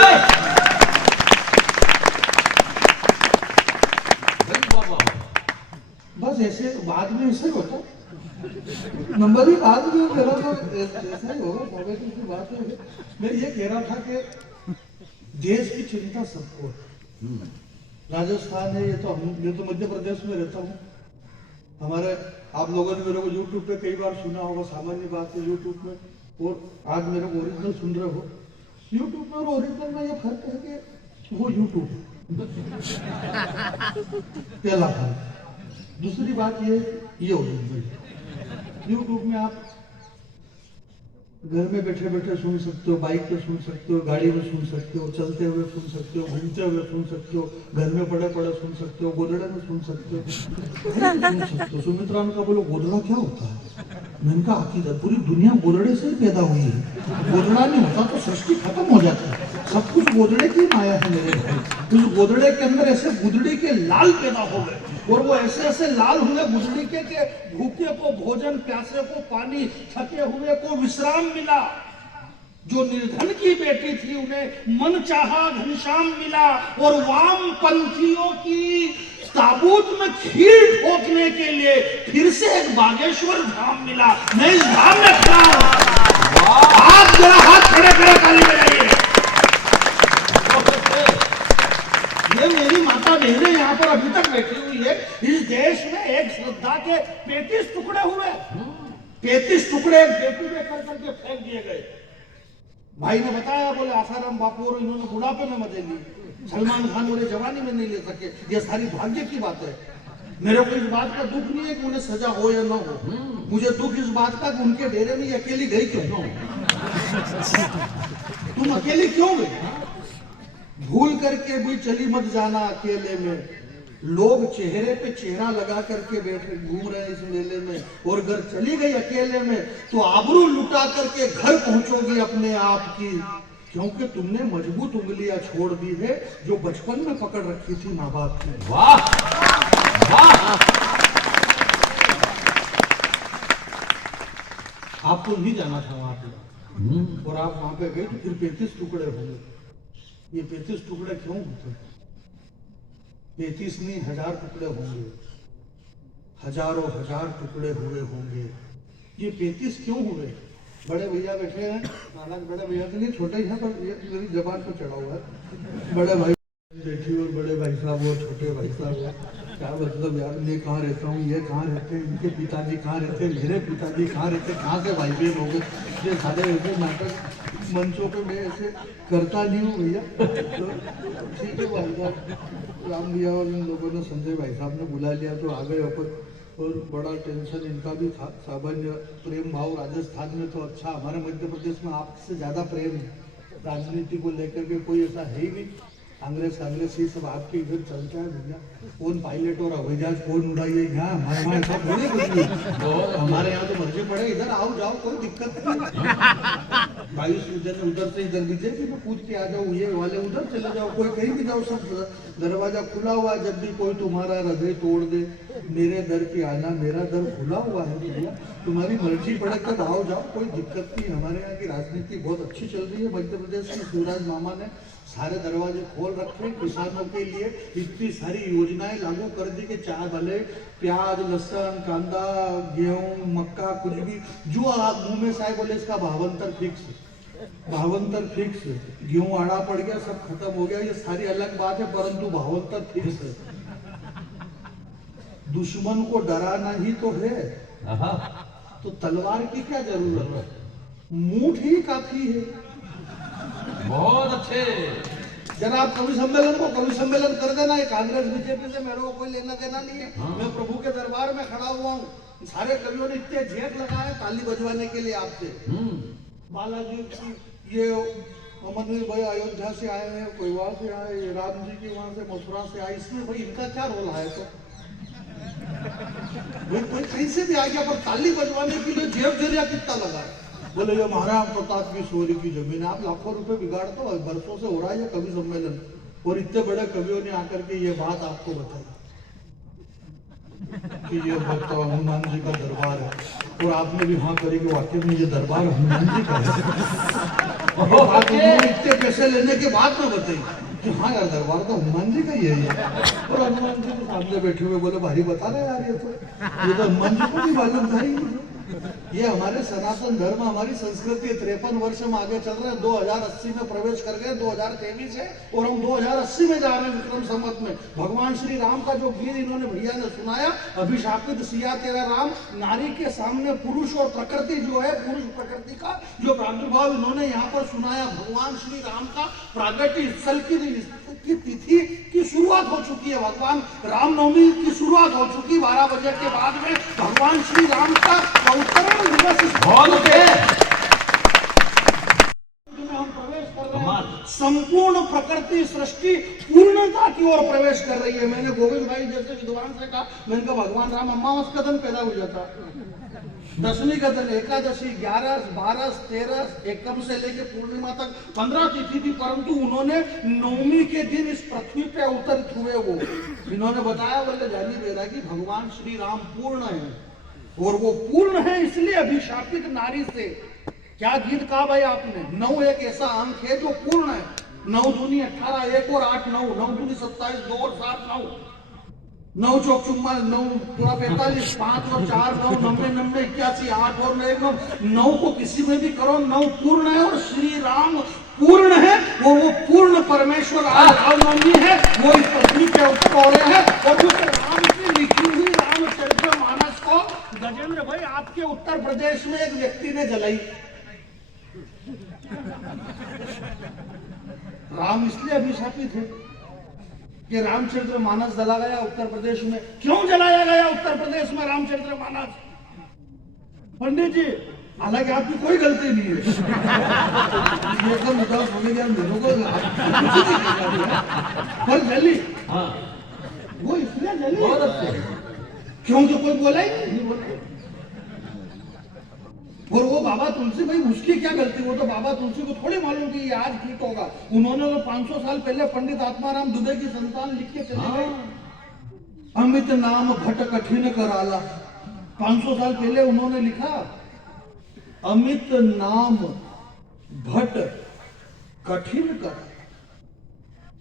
बस ऐसे बाद में ऐसे होता, नंबर ही बाद में मेरा तो ऐसा ही होगा। स्वाभाविक की बात है। मैं ये कह रहा था कि देश की चिंता सबको है। राजस्थान है, ये तो मध्य प्रदेश में रहता हूँ। हमारे आप लोगों ने मेरे को यूट्यूब पे कई बार सुना होगा, सामान्य बात है यूट्यूब में, और आज मेरे को ओरिजिनल सुन रहे हो। यूट्यूब में और ओरिजिनल में ये फर्क है कि वो यूट्यूब पहला फर्क। दूसरी बात ये ओरिजिनल। यूट्यूब में आप घर में बैठे बैठे सुन सकते हो, बाइक पे सुन सकते हो, गाड़ी में सुन सकते हो, चलते हुए सुन सकते हो, घूमते हुए सुन सकते हो, घर में पड़े पड़े सुन सकते हो, गोदड़े में सुन सकते हो, सुन सकते हो। सुमित्रा ने कहा बोलो गोदड़ा क्या होता है? मैंने कहा हकीकत पूरी दुनिया गोदड़े से ही पैदा हुई है। गोदड़ा नहीं होता तो सृष्टि खत्म हो जाती है। सब कुछ गोदड़े की माया है मेरे भाई। उस गोदड़े के अंदर ऐसे गुदड़ी के लाल पैदा हो गए, और वो ऐसे ऐसे लाल हुए गुदड़ी के भूखे को भोजन, प्यासे को पानी, थके हुए को विश्राम मिला। जो निर्धन की बेटी थी उन्हें मन चाहा घनश्याम मिला, और वाम पंथियों की ताबूत में खीर ठोकने के लिए फिर से एक बागेश्वर धाम मिला। मैं इस धाम में खड़ा हूं। आप जरा हाथ खड़े खड़े ताली बजाइए। ये मेरी माता बहनें यहाँ पर अभी तक बैठी हुई है। इस देश में एक श्रद्धा के 35 टुकड़े हुए, 35 टुकड़े एक बेटी में कर करके फेंक दिए गए। भाई ने बताया, बोले आसाराम बापू और इन्होंने बुढ़ापे में मजे लिए, सलमान खान बोले जवानी में नहीं ले सके। ये सारी भाग्य की बात है। मेरे को इस बात का दुख नहीं है कि उन्हें सजा हो या ना हो। मुझे दुख इस बात का कि उनके डेरे में अकेली गई क्यों? तुम अकेली क्यों गई? भूल करके भी चली मत जाना अकेले में। लोग चेहरे पे चेहरा लगा करके बैठे घूम रहे हैं इस मेले में, और अगर चली गई अकेले में तो आबरू लुटा करके घर पहुंचोगी अपने आप की, क्योंकि तुमने मजबूत उंगलियां छोड़ दी है जो बचपन में पकड़ रखी थी माँ बाप की। वाह वाह। आपको नहीं जाना था वहां पे, और आप वहां पे गए तो फिर 35 टुकड़े होंगे। ये 35 टुकड़े क्यों होते? 35 नहीं 1000 टुकड़े होंगे, हजारों हजार टुकड़े हुए होंगे। ये 35 क्यों हुए? बड़े भैया बैठे हैं, हालांकि बड़े भैया के लिए छोटे ही हैं, पर ये मेरी जबान पर चढ़ा हुआ है। बड़े भाई बैठी और बड़े भाई साहब और छोटे भाई साहब, क्या मतलब यार, मैं कहाँ रहता हूँ, ये कहाँ रहते हैं, इनके पिताजी कहाँ रहते हैं, मेरे पिताजी कहाँ रहते हैं, कहाँ से भाई बहन हो गए। ये सारे ऐसे नाटक मंचों पे मैं ऐसे करता नहीं हूँ भैया। तो ठीक है भाई साहब, राम भैया और इन लोगों ने, संजय भाई साहब ने बुला लिया तो आ गए अपन। और बड़ा टेंशन इनका भी था। सामान्य प्रेम भाव राजस्थान में तो अच्छा, हमारे मध्य प्रदेश में आपसे ज्यादा प्रेम है। राजनीति को लेकर के कोई ऐसा है ही नहीं। कांग्रेस ये सब आपके इधर चलता है भैया। कौन पायलट और हवाई जहाज कौन उड़ाइए, यहाँ हमारे वहाँ ऐसा थोड़ी कुछ नहीं। हमारे यहाँ तो मर्जी पड़े, इधर आओ जाओ कोई दिक्कत नहीं। वायु सूजन उधर से इधर भी कि मैं कूद के आ जाऊँ, ये वाले उधर चले जाओ, कोई कहीं भी जाओ, सब दरवाजा खुला हुआ है। जब भी कोई तुम्हारा हृदय तोड़ दे, मेरे दर पे आना, मेरा दर खुला हुआ है भैया। तुम्हारी मर्जी पड़े तब आओ जाओ, कोई दिक्कत नहीं। हमारे यहाँ की राजनीति बहुत अच्छी चल रही है। मध्य प्रदेश की शिवराज मामा ने सारे दरवाजे खोल रखे किसानों के लिए, इतनी सारी योजनाएं लागू कर दी कि चाहे भले प्याज, लहसुन, कांदा, गेहूं, मक्का, कुछ भी जो आप मुंह में साहे बोले इसका भावांतर फिक्स है, भावांतर फिक्स है। गेहूं आड़ा पड़ गया, सब खत्म हो गया, ये सारी अलग बात है, परंतु भावांतर फिक्स है। दुश्मन को डराना ही तो है, तो तलवार की क्या जरूरत है, मूठ ही काफी है। बहुत अच्छे। जरा आप कवि सम्मेलन कर देना। ये कांग्रेस बीजेपी से मेरे को कोई लेना देना नहीं है। मैं प्रभु के दरबार में खड़ा हुआ हूँ। सारे कवियों ने इतने जेठ लगाए ताली बजवाने के लिए आपसे। बालाजी ये अमनवीर भाई अयोध्या से आए हैं, कोई वहां से आए, राम जी की वहां से मथुरा से आए, इसमें भाई इनका क्या रोल है? तो कोई कहीं से भी आ गया, पर ताली बजवाने के लिए जेब जरिया कितना लगा है। बोले ये महाराणा प्रताप की सोरी की जमीन है, आप लाखों रुपए बिगाड़ते हो, बरसों से हो रहा है ये कवि सम्मेलन, और इतने बड़े कवियों ने आकर के ये बात आपको बताई कि ये भक्त हनुमान जी का दरबार है, और आपने भी हाँ करी कि वाकई में ये दरबार हनुमान जी का है। और बात उन्होंने इतने पैसे लेने के बाद में बताई कि हाँ यार दरबार तो हनुमान जी का ही है ये। और हनुमान जी के सामने बैठे हुए बोले भारी बता रहे यार ये तो हनुमान जी को भी मालूम था ही। ये हमारे सनातन धर्म, हमारी संस्कृति 53 वर्ष में आगे चल रहे हैं, 2080 में प्रवेश कर गए, 2023 है और हम 2080 में जा रहे हैं विक्रम संवत में। भगवान श्री राम का जो गीत इन्होंने भैया ने सुनाया, अभिशापित सिया तेरा राम, नारी के सामने पुरुष और प्रकृति जो है, पुरुष प्रकृति का जो प्रादुर्भाव इन्होंने यहाँ पर सुनाया, भगवान श्री राम का प्रागट्य स्थल की तिथि की शुरुआत हो चुकी है, भगवान रामनवमी की शुरुआत हो चुकी, 12 बजे के बाद में भगवान श्री राम का अवतरण दिवस हम प्रवेश कर रहे हैं। संपूर्ण प्रकृति सृष्टि पूर्णता की ओर प्रवेश कर रही है। मैंने गोविंद भाई जैसे विद्वान से कहा, मैंने कहा भगवान राम अमावस का दिन पैदा हो जाता, दशमी का दिन, एकादशी, 11, 12, 13, एकम से लेकर पूर्णिमा तक 15 तिथि थी, परंतु उन्होंने नवमी के दिन इस पृथ्वी पे अवतरित हुए। वो इन्होंने बताया बोले जानी बेरा की भगवान श्री राम पूर्ण है, और वो पूर्ण है इसलिए अभिशापित नारी से। क्या गीत कहा भाई आपने, 9 एक ऐसा अंक है जो पूर्ण है, 9 दूनी 18, 1 और 8 9, 9 दूनी 27, 2 और 7 9, 9 चौक 9 पूरा 45, 5 और 4 9, 90 90 81, 8 और 9 9 को किसी में भी करो, 9 पूर्ण है और श्री राम पूर्ण है। वो पूर्ण परमेश्वर आज रामनवमी है, वो इस पृथ्वी पे अवतरित हो रहे हैं। और जो राम की लिखी हुई रामचरितमानस को गजेंद्र भाई आपके उत्तर प्रदेश में एक व्यक्ति ने जलाई। राम इसलिए अभिशापित है कि रामचरितमानस जला गया उत्तर प्रदेश में। क्यों जलाया गया उत्तर प्रदेश में रामचरितमानस? पंडित जी, हालांकि आपकी कोई गलती नहीं है, एकदम उदास हो गया मेरे को, पर जली वो इसलिए जली क्योंकि कोई बोला ही नहीं। और वो बाबा तुलसी भाई, उसकी क्या गलती, वो तो बाबा तुलसी को थोड़ी मालूम कि ये आज ठीक होगा। उन्होंने तो 500 साल पहले पंडित आत्माराम दुबे की संतान लिख के चले गए, अमित नाम भट्ट कठिन कराला। 500 साल पहले उन्होंने लिखा, अमित नाम भट्ट कठिन कर।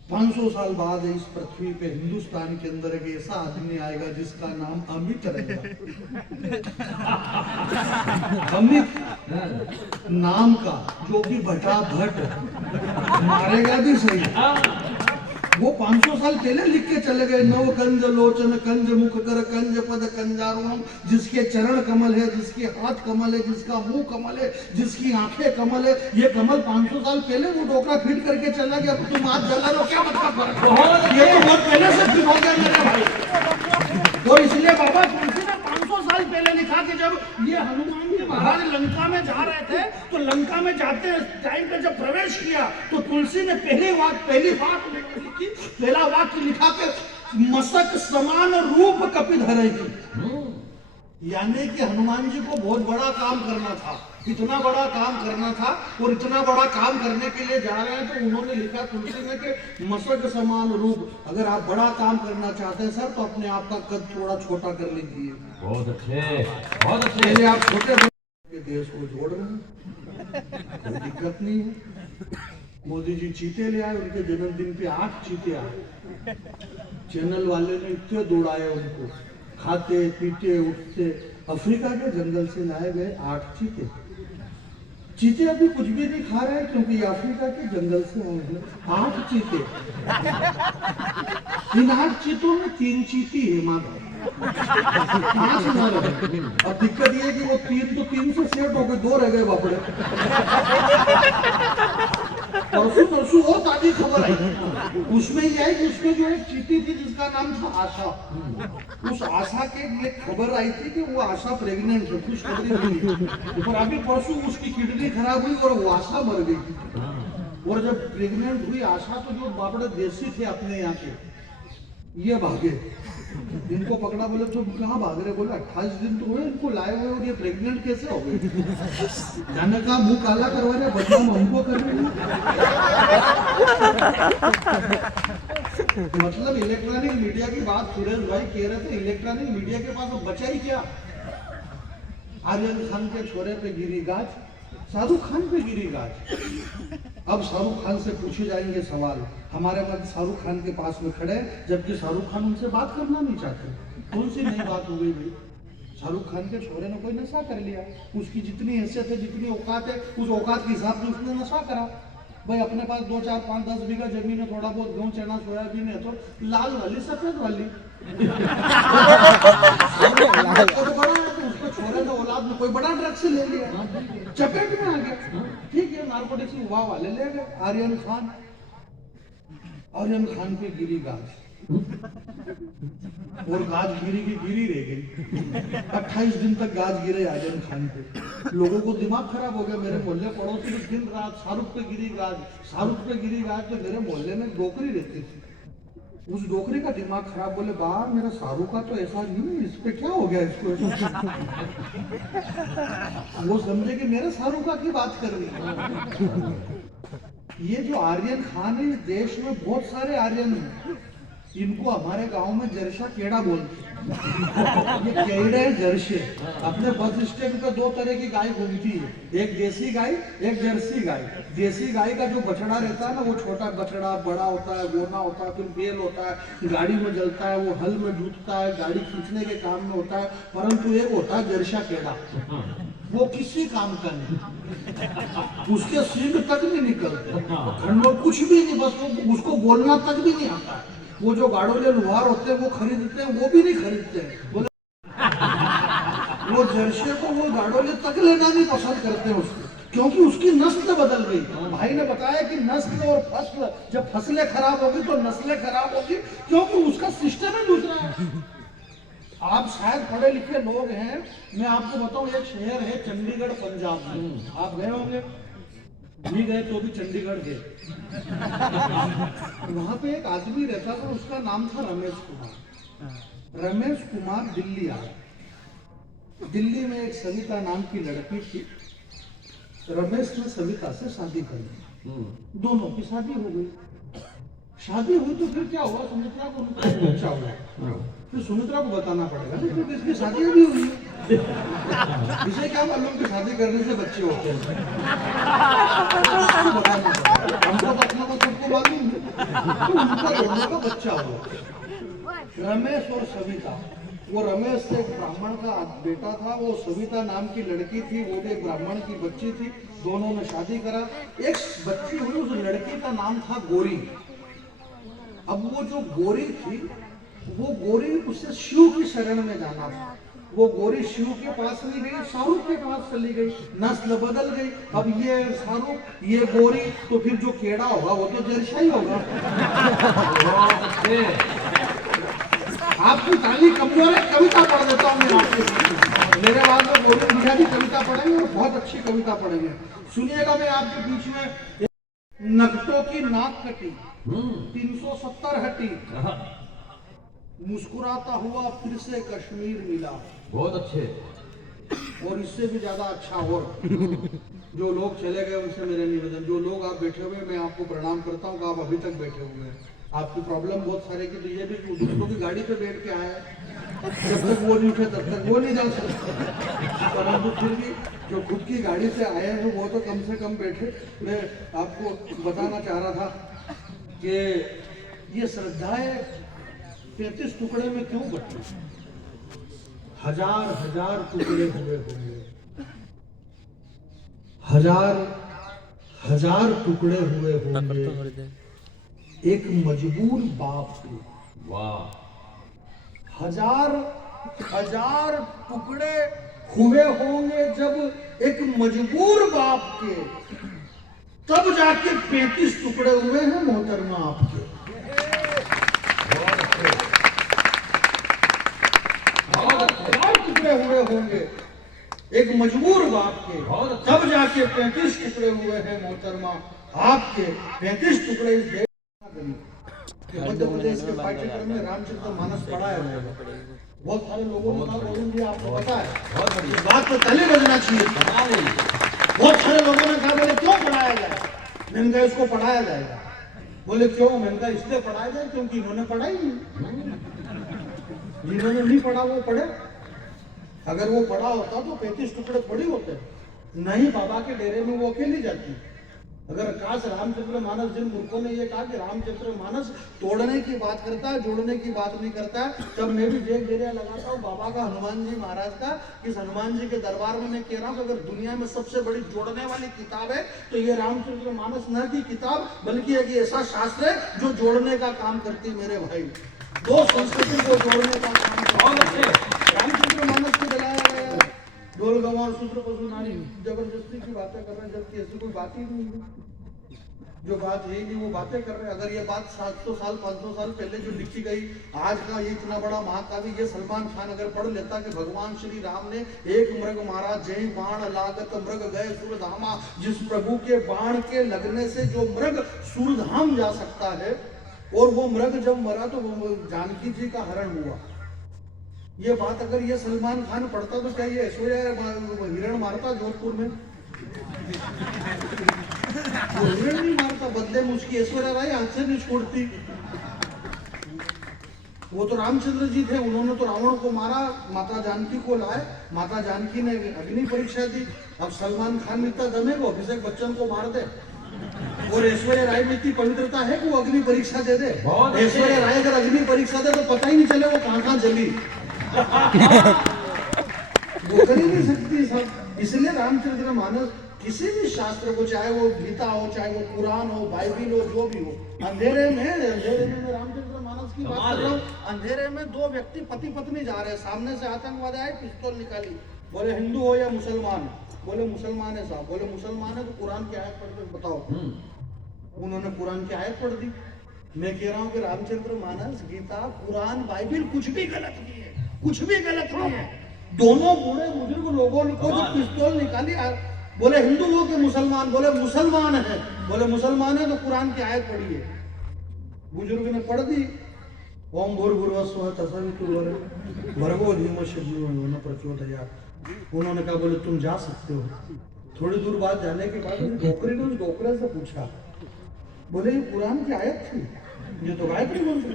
500 साल बाद इस पृथ्वी पे हिंदुस्तान के अंदर एक ऐसा आदमी आएगा जिसका नाम अमित रहेगा। अमित नाम का, जो कि भटा भट्ट मारेगा भी सही। वो 500 साल पहले लिख के चले गए, नव कंज लोचन कंज मुख कर कंज पद कंजारुणम, जिसके चरण कमल है, जिसके हाथ कमल है, जिसका मुंह कमल है, जिसकी आंखें कमल है। ये कमल 500 साल पहले वो डोकरा फिट करके चला गया, तुम आज जला रहे हो, क्या मतलब? ये तो बहुत पहले से फिट हो गया मेरे भाई। और इसलिए बाबा तुलसी ने 500 साल पहले लिखा कि जब ये हनुमान जी महाराज लंका में जा रहे थे, तो लंका में जाते टाइम पे जब प्रवेश किया तो तुलसी ने पहली बात लिखी, पहला वाक्य लिखा के मस्तक समान रूप कपि धरेगी। यानी कि हनुमान जी को बहुत बड़ा काम करना था, इतना बड़ा काम करना था, और इतना बड़ा काम करने के लिए जा रहे हैं। तो उन्होंने लिखा तुलसी ने कि मस्तक समान रूप। अगर आप बड़ा काम करना चाहते हैं सर, तो अपने आप का कद थोड़ा छोटा कर लीजिए। बहुत अच्छे, बहुत अच्छे। पहले आप छोटे के देश को जोड़ रहे हैं, कोई दिक्कत नहीं है। मोदी जी चीते ले आए, उनके जन्मदिन पे 8 चीते आए। चैनल वाले ने इतने दौड़ाए उनको, खाते पीते उठते। अफ्रीका के जंगल से लाए गए 8 चीते। चीते अभी कुछ भी नहीं खा रहे हैं क्योंकि अफ्रीका के जंगल से आए हैं 8 चीते। इन 8 चीतों में 3 चीती है माधव, 5 न रहे। अब दिक्कत ये है कि वो 3 से सेट हो गए, 2 रह गए बापड़े। परसों वो ताजी खबर आई, उसमें ये है कि उसमें जो एक चीटी थी जिसका नाम था आशा, उस आशा के लिए खबर आई थी कि वो आशा प्रेग्नेंट है, खुशखबरी मिली। और अभी परसों उसकी किडनी खराब हुई और वो आशा मर गई। और जब प्रेग्नेंट हुई आशा, तो जो बापड़े देसी थे अपने यहाँ के, ये भागे, इनको पकड़ा, बोले तुम कहाँ भाग रहे? बोले 28 दिन तो हुए इनको लाए हुए और ये प्रेग्नेंट कैसे हो गए? जाने का मुंह काला करवा रहे, बदनाम हमको कर रहे हैं। मतलब इलेक्ट्रॉनिक मीडिया की बात सुरेश भाई कह रहे थे, इलेक्ट्रॉनिक मीडिया के पास अब बचा ही क्या? आर्यन खान के छोरे पे गिरी गाज, शाहरुख खान पे गिरी गाज। अब शाहरुख खान से पूछे जाएंगे सवाल, हमारे मध्य शाहरुख खान के पास में खड़े, जबकि शाहरुख खान उनसे बात करना नहीं चाहते। कौन सी नई बात हो गई भाई? शाहरुख खान के छोरे ने कोई नशा कर लिया, उसकी जितनी हैसियत है, जितनी औकात है, उस औकात के हिसाब से उसने नशा करा। भाई अपने पास 2, 4, 5, 10 बीघा जमीन है, थोड़ा बहुत गेहूं, चना, सोयाबीन है, तो लाल वाली सफेद वाली तो बड़ा है, तो उसको छोरे ने औलाद में कोई बड़ा ड्रग्स से ले लिया, चपेट में आ गया। ठीक है, नार्कोटिक्स युवा वाले ले गए। आर्यन खान पे गिरी गाज, और गाज गिरी की गिरी रह गई। 28 दिन तक गाज गिरे आर्यन खान पे। लोगों को दिमाग खराब हो गया। मेरे मोहल्ले पड़ोसी में दिन रात शाहरुख पे गिरी गाज, शाहरुख पे गिरी गाज। तो मेरे मोहल्ले में डोकरी रहती थी, उस डोकरी का दिमाग खराब, बोले बा मेरा शाहरुख का तो ऐसा नहीं, इस पे क्या हो गया इसको? वो समझे कि मेरे शाहरुख का की बात कर रही है। ये जो आर्यन खान है, इस देश में बहुत सारे आर्यन हैं, इनको हमारे गांव में जर्शा केड़ा बोलते हैं। ये केड़े जर्शे। अपने बस स्टैंड पे 2 तरह की गाय घूमती है, एक देसी गाय, एक जर्सी गाय। देसी गाय का जो बछड़ा रहता है ना, वो छोटा बछड़ा, बड़ा होता है, गोना होता है, फिर बेल होता है, गाड़ी में जलता है, वो हल में जूतता है, गाड़ी खींचने के काम में होता है। परंतु एक होता है जर्शा केड़ा, वो किसी काम का नहीं, उसके सींग तक नहीं निकलते, खंडों कुछ भी नहीं, बस वो उसको बोलना तक भी नहीं आता। वो जो गाड़ोले लुहार होते हैं वो खरीदते हैं, वो भी नहीं खरीदते हैं। बोले वो जर्सी को वो गाड़ोले तक लेना नहीं पसंद करते हैं उसको, क्योंकि उसकी नस्ल बदल गई। भाई ने बताया कि नस्ल और फसल, जब फसलें खराब होगी तो नस्लें खराब होगी, क्योंकि उसका सिस्टम ही दूसरा है। आप शायद पढ़े लिखे लोग हैं, मैं आपको बताऊं, एक शहर है चंडीगढ़ पंजाब में, आप गए होंगे, नहीं गए तो भी चंडीगढ़ गए। वहां पे एक आदमी रहता था, उसका नाम था रमेश कुमार। रमेश कुमार दिल्ली आया। दिल्ली में एक सविता नाम की लड़की थी, रमेश ने सविता से शादी कर ली, दोनों की शादी हो गई। शादी हुई तो फिर क्या हुआ, सुमित्रा को उनका बच्चा हुआ। फिर सुमित्रा को बताना पड़ेगा ना, क्योंकि इसकी शादी भी हुई है। इसे क्या मालूम कि शादी करने से बच्चे होते हैं? हमको तो अपना को सबको मालूम है। तो उनका दोनों का बच्चा हुआ, रमेश और सविता। वो रमेश से एक ब्राह्मण का बेटा था, वो सविता नाम की लड़की थी, वो भी एक ब्राह्मण की बच्ची थी। दोनों ने शादी करा, एक बच्ची हुई, उस लड़की का नाम था गोरी। अब वो जो गोरी थी, वो गोरी उससे शिव की शरण में जाना था। वो गोरी शिव के पास नहीं गई, शाहरुख के पास चली गई, नस्ल बदल गई। अब ये शाहरुख, ये गोरी, तो फिर जो केड़ा होगा वो तो जर्शा ही होगा। आपकी ताली कमजोर है, कविता पढ़ देता हूँ मैं आपके। मेरे बाद में गोरी मिठा भी कविता पढ़ेंगे और बहुत अच्छी कविता पढ़ेंगे। सुनिएगा, मैं आपके बीच में नकटों की नाक कटी, 370 हटी, मुस्कुराता हुआ फिर से कश्मीर मिला। बहुत अच्छे। और इससे भी ज्यादा अच्छा, और जो लोग चले गए उनसे मेरे निवेदन, जो लोग आप बैठे हुए, मैं आपको प्रणाम करता हूँ कि आप अभी तक बैठे हुए हैं। आपकी प्रॉब्लम बहुत सारे की, तो ये भी दूसरों की गाड़ी पे बैठ के आए हैं, जब तक वो नहीं उठे तब तक वो नहीं जा सकते। परंतु फिर भी जो खुद की गाड़ी से आए हैं वो तो कम से कम बैठे। मैं आपको बताना चाह रहा था कि ये श्रद्धाएं 33 टुकड़े में क्यों बटी? हजार हजार टुकड़े हुए होंगे, हजार हजार टुकड़े हुए होंगे एक मजबूर बाप के। वाह। हजार हजार टुकड़े हुए होंगे जब एक मजबूर बाप के, तब जाके 35 टुकड़े हुए हैं मोहतरमा आपके। हजार टुकड़े हुए होंगे एक मजबूर बाप के, तब जाके 35 टुकड़े हुए हैं मोहतरमा आपके। 35 टुकड़े इस देश कि मध्य प्रदेश के पाठ्यक्रम में रामचरित मानस पढ़ाया जाएगा। बहुत सारे लोगों ने कहा गोविंद जी आपको पता है, बहुत बड़ी बात तो पहले बजना चाहिए। बहुत सारे लोगों ने कहा बोले क्यों पढ़ाया जाए, मैंने कहा इसको पढ़ाया जाएगा। बोले क्यों, मैंने कहा इसलिए पढ़ाया जाए क्योंकि इन्होंने पढ़ा ही नहीं, जिन्होंने नहीं पढ़ा वो पढ़े। अगर वो पढ़ा होता तो 35 टुकड़े थोड़ी होते, नहीं बाबा के डेरे में वो अकेली जाती। अगर काश रामचरित मानस, जिन मूर्खों ने ये कहा कि रामचरित मानस तोड़ने की बात करता है, जोड़ने की बात नहीं करता है, तब मैं भी जेल घेरिया लगाता हूँ बाबा का, हनुमान जी महाराज का। इस हनुमान जी के दरबार में मैं कह रहा हूँ अगर दुनिया में सबसे बड़ी जोड़ने वाली किताब है तो ये रामचरित मानस न की किताब बल्कि एक ऐसा शास्त्र है जो जोड़ने का काम करती है मेरे भाई। दो संस्कृति को जोड़ने का काम रामचरित मानस को दिलाया गया। ढोल गवार सूत्र पशु नारी जबरदस्ती की बातें कर रहे हैं, जबकि ऐसी कोई बात ही नहीं है। जो बात है ही नहीं वो बातें कर रहे हैं। अगर ये बात 700 साल 500 साल पहले जो लिखी गई, आज का ये इतना बड़ा महाकाव्य ये सलमान खान अगर पढ़ लेता कि भगवान श्री राम ने एक मृग मारा, जय बाण लागत मृग गए सूरधामा, जिस प्रभु के बाण के लगने से जो मृग सूरधाम जा सकता है, और वो मृग जब मरा तो वो जानकी जी का हरण हुआ। ये बात अगर ये सलमान खान पढ़ता तो क्या ये ऐश्वर्या हिरण मारता जोधपुर में? वो हिरण नहीं मारता, बदले में उसकी ऐश्वर्या राय हाथ से नहीं छोड़ती। वो तो रामचंद्र जी थे, उन्होंने तो रावण को मारा, माता जानकी को लाए, माता जानकी ने अग्नि परीक्षा दी। अब सलमान खान में इतना दम है वो अभिषेक बच्चन को मार दे, और ऐश्वर्या राय में इतनी पवित्रता है कि वो अग्नि परीक्षा दे दे। ऐश्वर्या राय अगर अग्नि परीक्षा दे तो पता ही नहीं चले वो कहाँ जली। वो कर ही नहीं सकती सब। इसलिए रामचरित मानस किसी भी शास्त्र को, चाहे वो गीता हो, चाहे वो कुरान हो, बाइबिल हो, जो भी हो, अंधेरे में मैं रामचरित मानस की बात कर रहा हूँ। अंधेरे में दो व्यक्ति पति पत्नी जा रहे हैं, सामने से आतंकवादी आए, पिस्तौल निकाली, बोले हिंदू हो या मुसलमान? बोले मुसलमान है साहब। बोले मुसलमान है तो कुरान की आयत पढ़ के बताओ। उन्होंने कुरान की आयत पढ़ दी। मैं कह रहा हूँ कि रामचरित मानस, गीता, कुरान, बाइबिल कुछ भी गलत नहीं है, कुछ भी गलत नहीं है। दोनों बूढ़े बुजुर्ग लोगों को जो पिस्तौल निकाली, बोले हिंदू हो कि मुसलमान? बोले मुसलमान है। बोले मुसलमान है तो कुरान की आयत पढ़िए। बुजुर्ग ने पढ़ दी, ओम भूर्भुवस्सुवः तत्सवितुर्वरेण्यं भर्गो धीमस्य धियो यो न प्रचोदयात्। उन्होंने कहा बोले तुम जा सकते हो। थोड़ी दूर बाद जाने के बाद डोकरे ने उस डोकरे से पूछा, बोले ये कुरान की आयत थी, ये तो गायत्री मंत्र।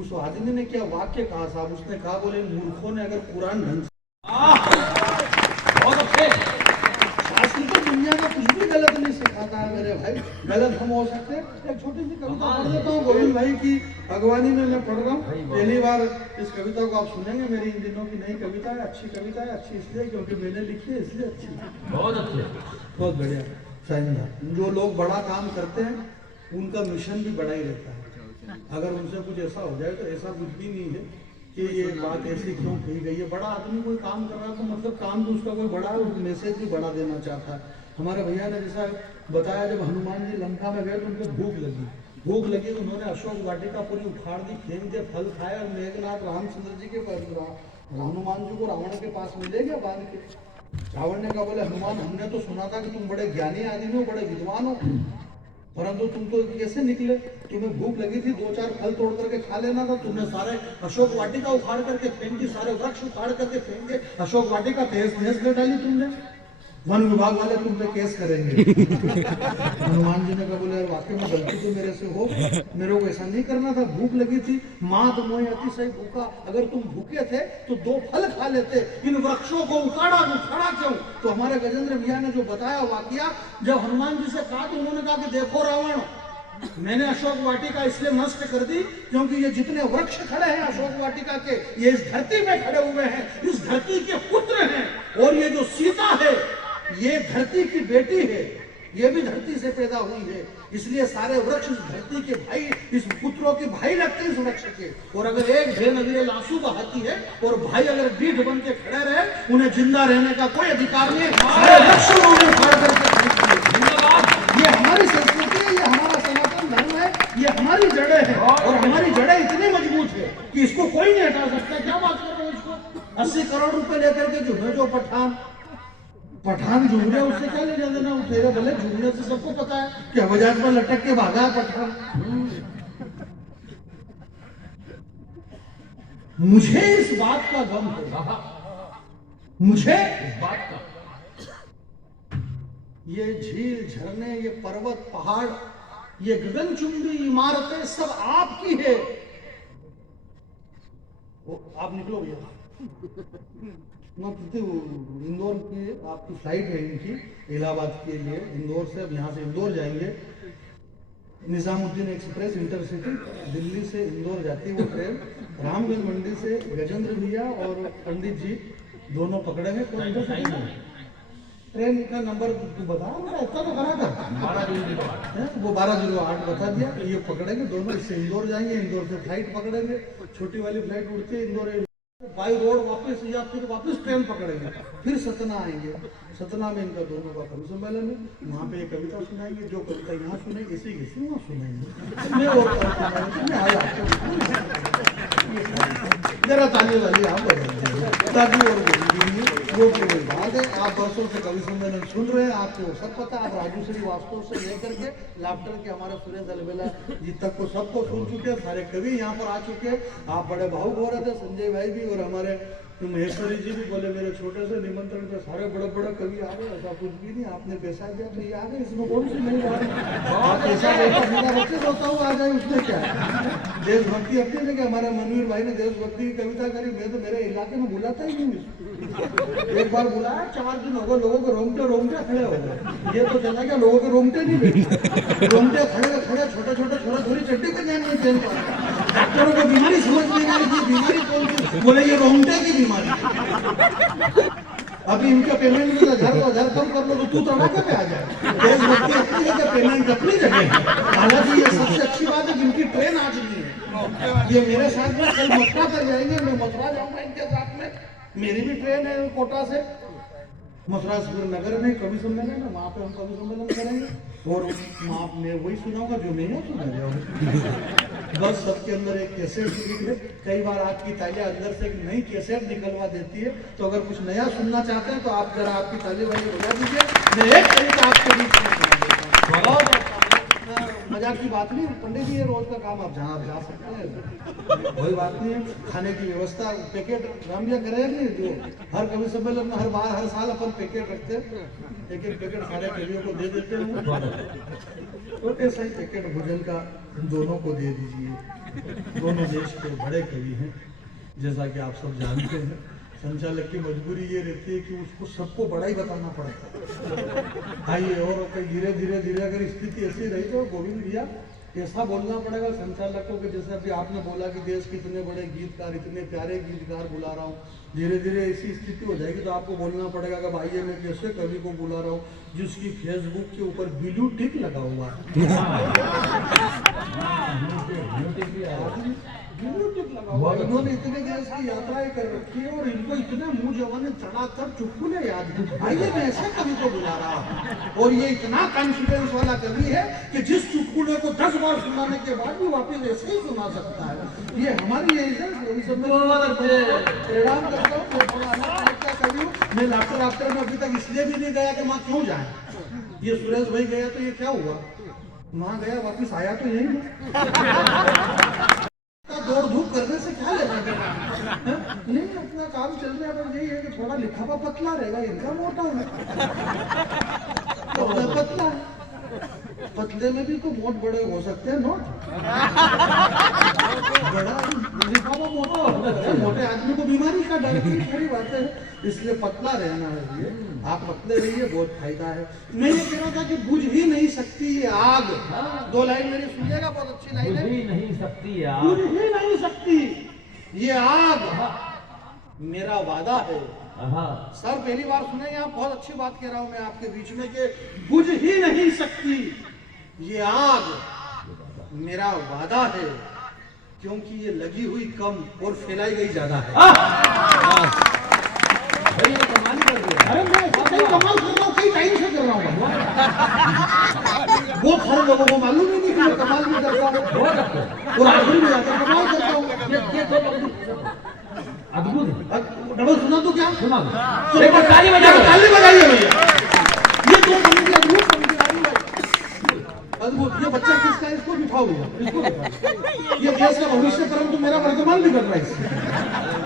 उस आदमी ने क्या वाक्य कहा साहब? उसने कहा बोले मूर्खों ने अगर कुरान ढंग से, शास्त्र तो दुनिया का कुछ भी गलत नहीं सिखाता है मेरे भाई। गलत हम हो सकते हैं। एक छोटी सी कविता पढ़ देता हूँ गोविंद भाई की अगवानी में मैं पढ़ रहा हूँ। पहली बार इस कविता को आप सुनेंगे, मेरी इन दिनों की नई कविता है। अच्छी कविता है, अच्छी इसलिए क्योंकि मैंने लिखी है, इसलिए अच्छी, बहुत अच्छी, बहुत बढ़िया, शानदार। जो लोग बड़ा काम करते हैं उनका मिशन भी बड़ा ही रहता है। अगर उनसे कुछ ऐसा हो जाए तो ऐसा कुछ भी नहीं है कि ये बात ऐसी क्यों कही गई है। बड़ा आदमी कोई काम कर रहा है तो मतलब काम तो उसका कोई बड़ा है, मैसेज भी बड़ा देना चाहता है। हमारे भैया ने जैसा बताया, जब हनुमान जी लंका में गए तो उनको भूख लगी तो उन्होंने अशोक वाटिका पूरी उखाड़ दी, फेंक दिया, फल खाया, और मेघनाथ रामचंद्र जी के हनुमान जी को रावण के पास मिले गया बांध के। रावण ने कहा बोले हनुमान, हमने तो सुना था कि तुम बड़े ज्ञानी आदमी हो, बड़े विद्वान हो, परंतु तुम तो कैसे निकले? तुम्हें भूख लगी थी, 2-4 फल तोड़ करके खा लेना था, तुमने सारे अशोक वाटिका उखाड़ करके फेंक दी, सारे वृक्ष उखाड़ करके फेंक दे, अशोक वाटिका तहस कर डाली तुमने। वन विभाग वाले तुम पे केस करेंगे। हनुमान जी ने कहा बोले वाकई में गलती तो मेरे से हो, मेरे को ऐसा नहीं करना था, भूख लगी थी, माँ तो मोह अति सही भूखा। अगर तुम भूखे थे तो 2 फल खा लेते, इन वृक्षों को उखाड़ा क्यों? तो हमारे गजेंद्र भैया ने जो बताया वाकया, जब हनुमान जी से कहा तो उन्होंने कहा कि देखो रावण, मैंने अशोक वाटिका इसलिए नष्ट कर दी क्योंकि ये जितने वृक्ष खड़े हैं अशोक वाटिका के, ये इस धरती में खड़े हुए हैं, इस धरती के पुत्र हैं, और ये जो सीता है ये धरती की बेटी है, ये भी धरती से पैदा हुई है, इसलिए सारे वृक्ष इस धरती के भाई, इस पुत्रों के भाई लगते हैं इस वृक्ष के। और अगर एक बहन अगर आंसू बहाती है और भाई अगर पीठ बन के खड़े रहे, उन्हें जिंदा रहने का कोई अधिकार नहीं है। सारे वृक्ष उन्होंने फाड़ करके फेंक दिए। ये हमारी संस्कृति है, ये हमारा सनातन धर्म है, ये हमारी जड़ें हैं, और हमारी जड़ें इतनी मजबूत है कि इसको कोई नहीं हटा सकता। क्या बात कर रहे हो? इसको 80 करोड़ रुपए लेकर के जो पठान पठान झूम रहे उससे क्या ले जाना देना, वो तेरे भले झूमने से सबको पता है कि हवाई जहाज पर लटक के भागा है पठान। मुझे इस बात का गम है, मुझे इस बात का ये झील झरने, ये पर्वत पहाड़, ये गगनचुंबी इमारतें सब आपकी है। वो आप निकलो भैया, मैं इंदौर की आपकी फ्लाइट है इनकी इलाहाबाद के लिए, इंदौर से अब यहाँ से इंदौर जाएंगे। निजामुद्दीन एक्सप्रेस इंटरसिटी दिल्ली से इंदौर जाती है वो ट्रेन। रामगंज मंडी से गजेंद्र भैया और पंडित जी दोनों पकड़ेंगे। ट्रेन का नंबर तू बता, इतना तो करा था वो 1208 बता दिया। ये पकड़ेंगे दोनों, इससे इंदौर जाएंगे, इंदौर से फ्लाइट पकड़ेंगे, छोटी वाली फ्लाइट उड़ती है इंदौर बाई रोड वापस, या फिर वापस ट्रेन पकड़ेंगे, फिर सतना आएंगे। सतना में इनका दोनों का कवि सम्मेलन है, वहाँ पे एक कविता सुनाएंगे। जो कविता यहाँ सुनेंगे इसी की वहाँ सुनाएंगे। मैं जरा ताली वाली आप बजाएंगे ताकि और बोलेंगे वो केवल बात है। आप वर्षों से कवि सम्मेलन सुन रहे हैं, आपको सब पता है। आप राजू श्रीवास्तव से लेकर के लाफ्टर के हमारे सुरेश अलबेला जी तक को सबको सुन चुके हैं। सारे कवि यहाँ पर आ चुके हैं। आप बड़े भावुक हो रहे थे, संजय भाई भी और हमारे महेश्वरी जी भी बोले मेरे छोटे से निमंत्रण पे सारे बड़े बड़े कवि आ गए। ऐसा कुछ भी नहीं, आपने पैसा दिया तो ये आ गए, इसमें कौन सी नहीं बात है। आप पैसा देकर मेरा बच्चे रोता हुआ आ जाए, उसमें क्या है। देशभक्ति अपनी जगह, हमारे मनवीर भाई ने देशभक्ति की कविता करी। मैं तो मेरे इलाके में बुलाता ही नहीं। एक बार बुलाया, 4 दिन हो गए, लोगों के रोंगटे खड़े हो गए। ये तो चला गया, लोगों के रोंगटे नहीं बैठे, रोंगटे खड़े खड़े छोटे छोटे छोरा छोरी चड्डी पर जाने नहीं पहन पा। डॉक्टरों को बीमारी समझ नहीं आई कि बीमारी कौन सी, बोले ये रोंगटे की बीमारी। अभी इनका पेमेंट में 1000 कम कर लो तो तू तड़ाके पे आ जाए। देशभक्ति अपनी जगह, पेमेंट अपनी जगह। हालांकि ये सबसे अच्छी बात है कि इनकी ट्रेन आज नहीं है। ये मेरे साथ में कल मथुरा तक जाएंगे, मैं मथुरा जाऊंगा इनके साथ में। मेरी भी ट्रेन है कोटा से मथुरा से, फिर नगर में कवि सम्मेलन है, वहाँ पे हम कवि सम्मेलन करेंगे। और मैं वही सुनाऊंगा जो नहीं सुना जाऊंगा। बस सबके अंदर एक कैसेट है। कई बार आपकी तालियां अंदर से एक नई कैसेट निकलवा देती है। तो अगर कुछ नया सुनना चाहते हैं तो आप जरा आपकी ताली वाली बजा दीजिए। मैं एक तरीका आपके बीच में सुना देता हूं। मजाक की बात नहीं, पंडित जी ये रोज का काम, आप जहाँ जा सकते हैं, कोई बात नहीं है। खाने की व्यवस्था पैकेट राम भैया करेंगे, जो हर कवि सम्मेलन में हर बार हर साल अपन पैकेट रखते हैं। एक पैकेट सारे कवियों को दे देते हैं। तो ऐसा ही पैकेट भोजन का दोनों को दे दीजिए। दोनों देश के बड़े कवि हैं, जैसा कि आप सब जानते हैं। संचालक की मजबूरी ये रहती है कि उसको सबको बड़ा ही बताना पड़ता है। आइए, और धीरे धीरे धीरे अगर स्थिति ऐसी रही तो गोविंद भैया ऐसा बोलना पड़ेगा संचालकों के, जैसे अभी आपने बोला कि देश के इतने बड़े गीतकार, इतने प्यारे गीतकार बुला रहा हूँ। धीरे धीरे ऐसी स्थिति हो जाएगी तो आपको बोलना पड़ेगा कि भाई मैं कैसे कवि को बुला रहा हूँ जिसकी फेसबुक के ऊपर ब्लू टिक लगा हुआ है। इन्होंने इतने देश की यात्राएं कर रखी है और इनको इतने मुंह जवाने चढ़ाकर चुटकुले याद है। आइए, मैं ऐसे कवि को बुला रहा हूँ और ये इतना कॉन्फिडेंस वाला कवि है कि जिस चुटकुले को 10 बार सुनाने के बाद भी वापिस ऐसे ही सुना सकता है। ये हमारी यही प्रणाम करता हूँ। मैं कवि हूँ, मैं लाफ्टर में अभी तक इसलिए भी नहीं गया कि वहाँ क्यों जाए। ये सुरेश भाई गया तो ये क्या हुआ, वहाँ गया वापिस आया तो यही ना। दौड़ धूप करने से क्या लेना देना, नहीं अपना काम चल रहा है। पर यही है कि थोड़ा लिखावा पतला रहेगा, इनका मोटा है तो पतला है। पतले में भी तो मोट बड़े हो सकते हैं, नोट बड़ा लिखावा मोटा हो सकता है। मोटे आदमी को बीमारी का डर की थोड़ी बात है, इसलिए पतला रहना है। ये आप पतले रहिए, बहुत फायदा है। मैं ये कह रहा था कि बुझ ही नहीं सकती ये आग। 2 लाइन मेरी सुनिएगा, बहुत अच्छी लाइन है। बुझ ही नहीं सकती आग, बुझ ही नहीं सकती ये आग, मेरा वादा है। सर पहली बार सुने, आप बहुत अच्छी बात कह रहा हूं मैं आपके बीच में कि बुझ ही नहीं सकती ये आग, मेरा वादा है। क्योंकि ये लगी हुई कम और फैलाई गई ज्यादा है। भाई ये कमाल कर दिया। अरे मैं कई कमाल कर रहा हूँ, कई टाइम से कर रहा हूँ। बहुत सारे लोगों को मालूम ही नहीं कि मैं कमाल भी करता हूँ और आखिर में जाकर कमाल करता हूँ। अद्भुत डबल सुना तो क्या सुना ताली बजाइए भैया। ये देश का भविष्य परंतु मेरा वर्तमान बिगड़ रहा है इससे।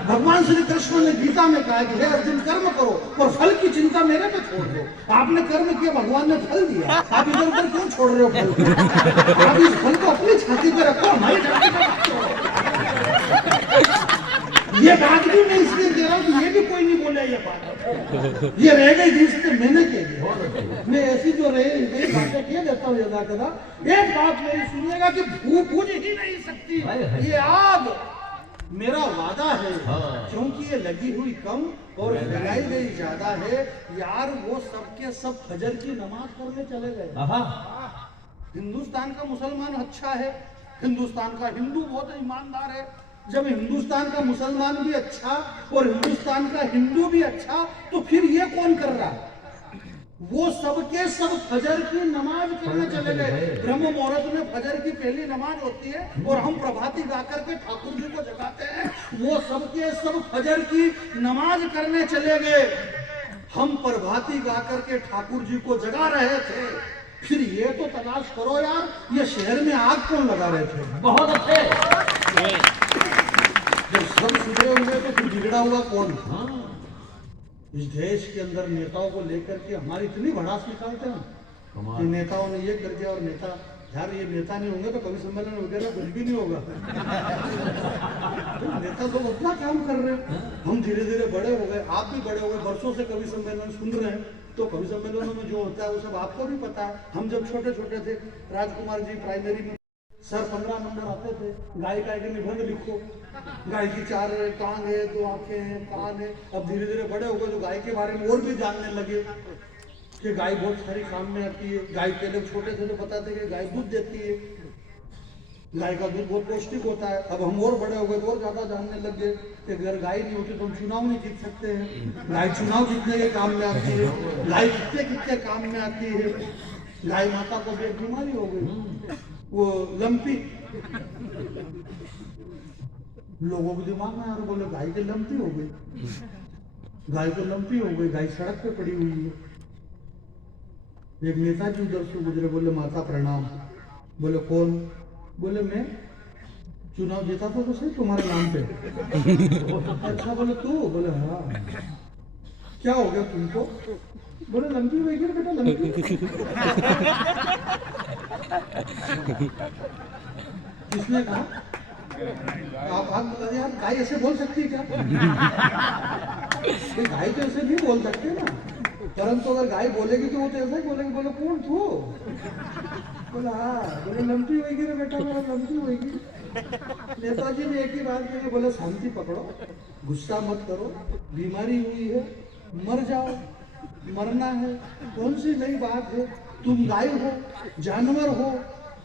भगवान श्री कृष्ण ने गीता में कहा कि हे अर्जुन कर्म करो और फल की चिंता मेरे पे छोड़ दो। आपने कर्म किया, भगवान ने फल दिया, आप इधर उधर क्यों छोड़ रहे हो फल को? आप इस फल को अपनी छाती पे रखो, हमारी छाती पे मत छोड़ो। ये बात भी मैं इसलिए दे रहा हूँ कि ये भी कोई नहीं बोले ये बात, ये रह गई जिस पे मैंने कह मैं ऐसी जो रही बातें कह देता हूँ यदा कदा। एक बात मेरी सुनिएगा कि बुझ ही नहीं सकती ये आग मेरा वादा है, क्योंकि ये लगी हुई कम और फैलाई गई ज्यादा है। यार वो सबके सब फजर की नमाज करने चले गए। हिंदुस्तान का मुसलमान अच्छा है, हिंदुस्तान का हिंदू बहुत ईमानदार है। जब हिंदुस्तान का मुसलमान भी अच्छा और हिंदुस्तान का हिंदू भी अच्छा, तो फिर ये कौन कर रहा है? वो सबके सब फजर की नमाज करने चले गए। ब्रह्म मुहूर्त में फजर की पहली नमाज होती है और हम प्रभाती गा करके ठाकुर जी को जगाते हैं। वो सबके सब फजर की नमाज करने चले गए, हम प्रभाती गा करके ठाकुर जी को जगा रहे थे। फिर ये तो तलाश करो यार, ये शहर में आग कौन लगा रहे थे? बहुत अच्छे। जब सब सुधरे हुए तो फिर बिगड़ा हुआ कौन? इस देश के अंदर नेताओं को लेकर के हमारी इतनी भड़ास निकालते हैं कि नेताओं ने ये कर दिया और नेता, यार ये नेता नहीं होंगे तो कवि सम्मेलन वगैरह कुछ भी नहीं होगा। तो नेता लोग अपना काम कर रहे हैं, हम धीरे धीरे बड़े हो गए, आप भी बड़े हो गए, बरसों से कवि सम्मेलन सुन रहे हैं। तो कवि सम्मेलनों में जो होता है वो सब आपको भी पता है। हम जब छोटे छोटे थे, राजकुमार जी प्राइमरी में सर 15 नंबर आते थे, गाय का के निबंध लिखो, गाय की 4 टांग है, 2 आंखें हैं, कान है। अब धीरे धीरे बड़े हो गए तो गाय के बारे में और भी जानने लगे कि गाय बहुत सारी काम में आती है। गाय के लोग छोटे थे तो बताते कि गाय दूध देती है, गाय का दूध बहुत पौष्टिक होता है। अब हम और बड़े हो गए तो और ज्यादा जानने लग गए कि अगर गाय नहीं होती तो हम चुनाव नहीं जीत सकते हैं। गाय चुनाव जीतने के काम में आती है, गाय कितने कितने काम में आती है। गाय माता को भी एक बीमारी हो गई, वो लंपी। लोगों के दिमाग में यार बोले गाय के लंपी हो गई, गाय को लंपी हो गई, गाय सड़क पे पड़ी हुई है। एक नेताजी उधर से गुजरे, बोले माता प्रणाम। बोले कौन? बोले मैं चुनाव जीता था तो सही तुम्हारे नाम पे। अच्छा, बोले तू? बोले हाँ। क्या हो गया तुमको? बोले लंपी हो गई बेटा, लंपी। किसने कहा? आप यार गाय ऐसे बोल सकती है क्या? गाय तो ऐसे नहीं बोल सकते ना, परंतु अगर गाय बोलेगी तो वो तो ऐसा ही बोलेगी। बोले कौन तू? बोला हाँ। बोले लंपी होगी रे बेटा, बोला लंपी होगी। नेताजी ने एक ही बात कही, बोले शांति पकड़ो, गुस्सा मत करो, बीमारी हुई है, मर जाओ, मरना है, कौन सी नई बात है? तुम गाय हो, जानवर हो,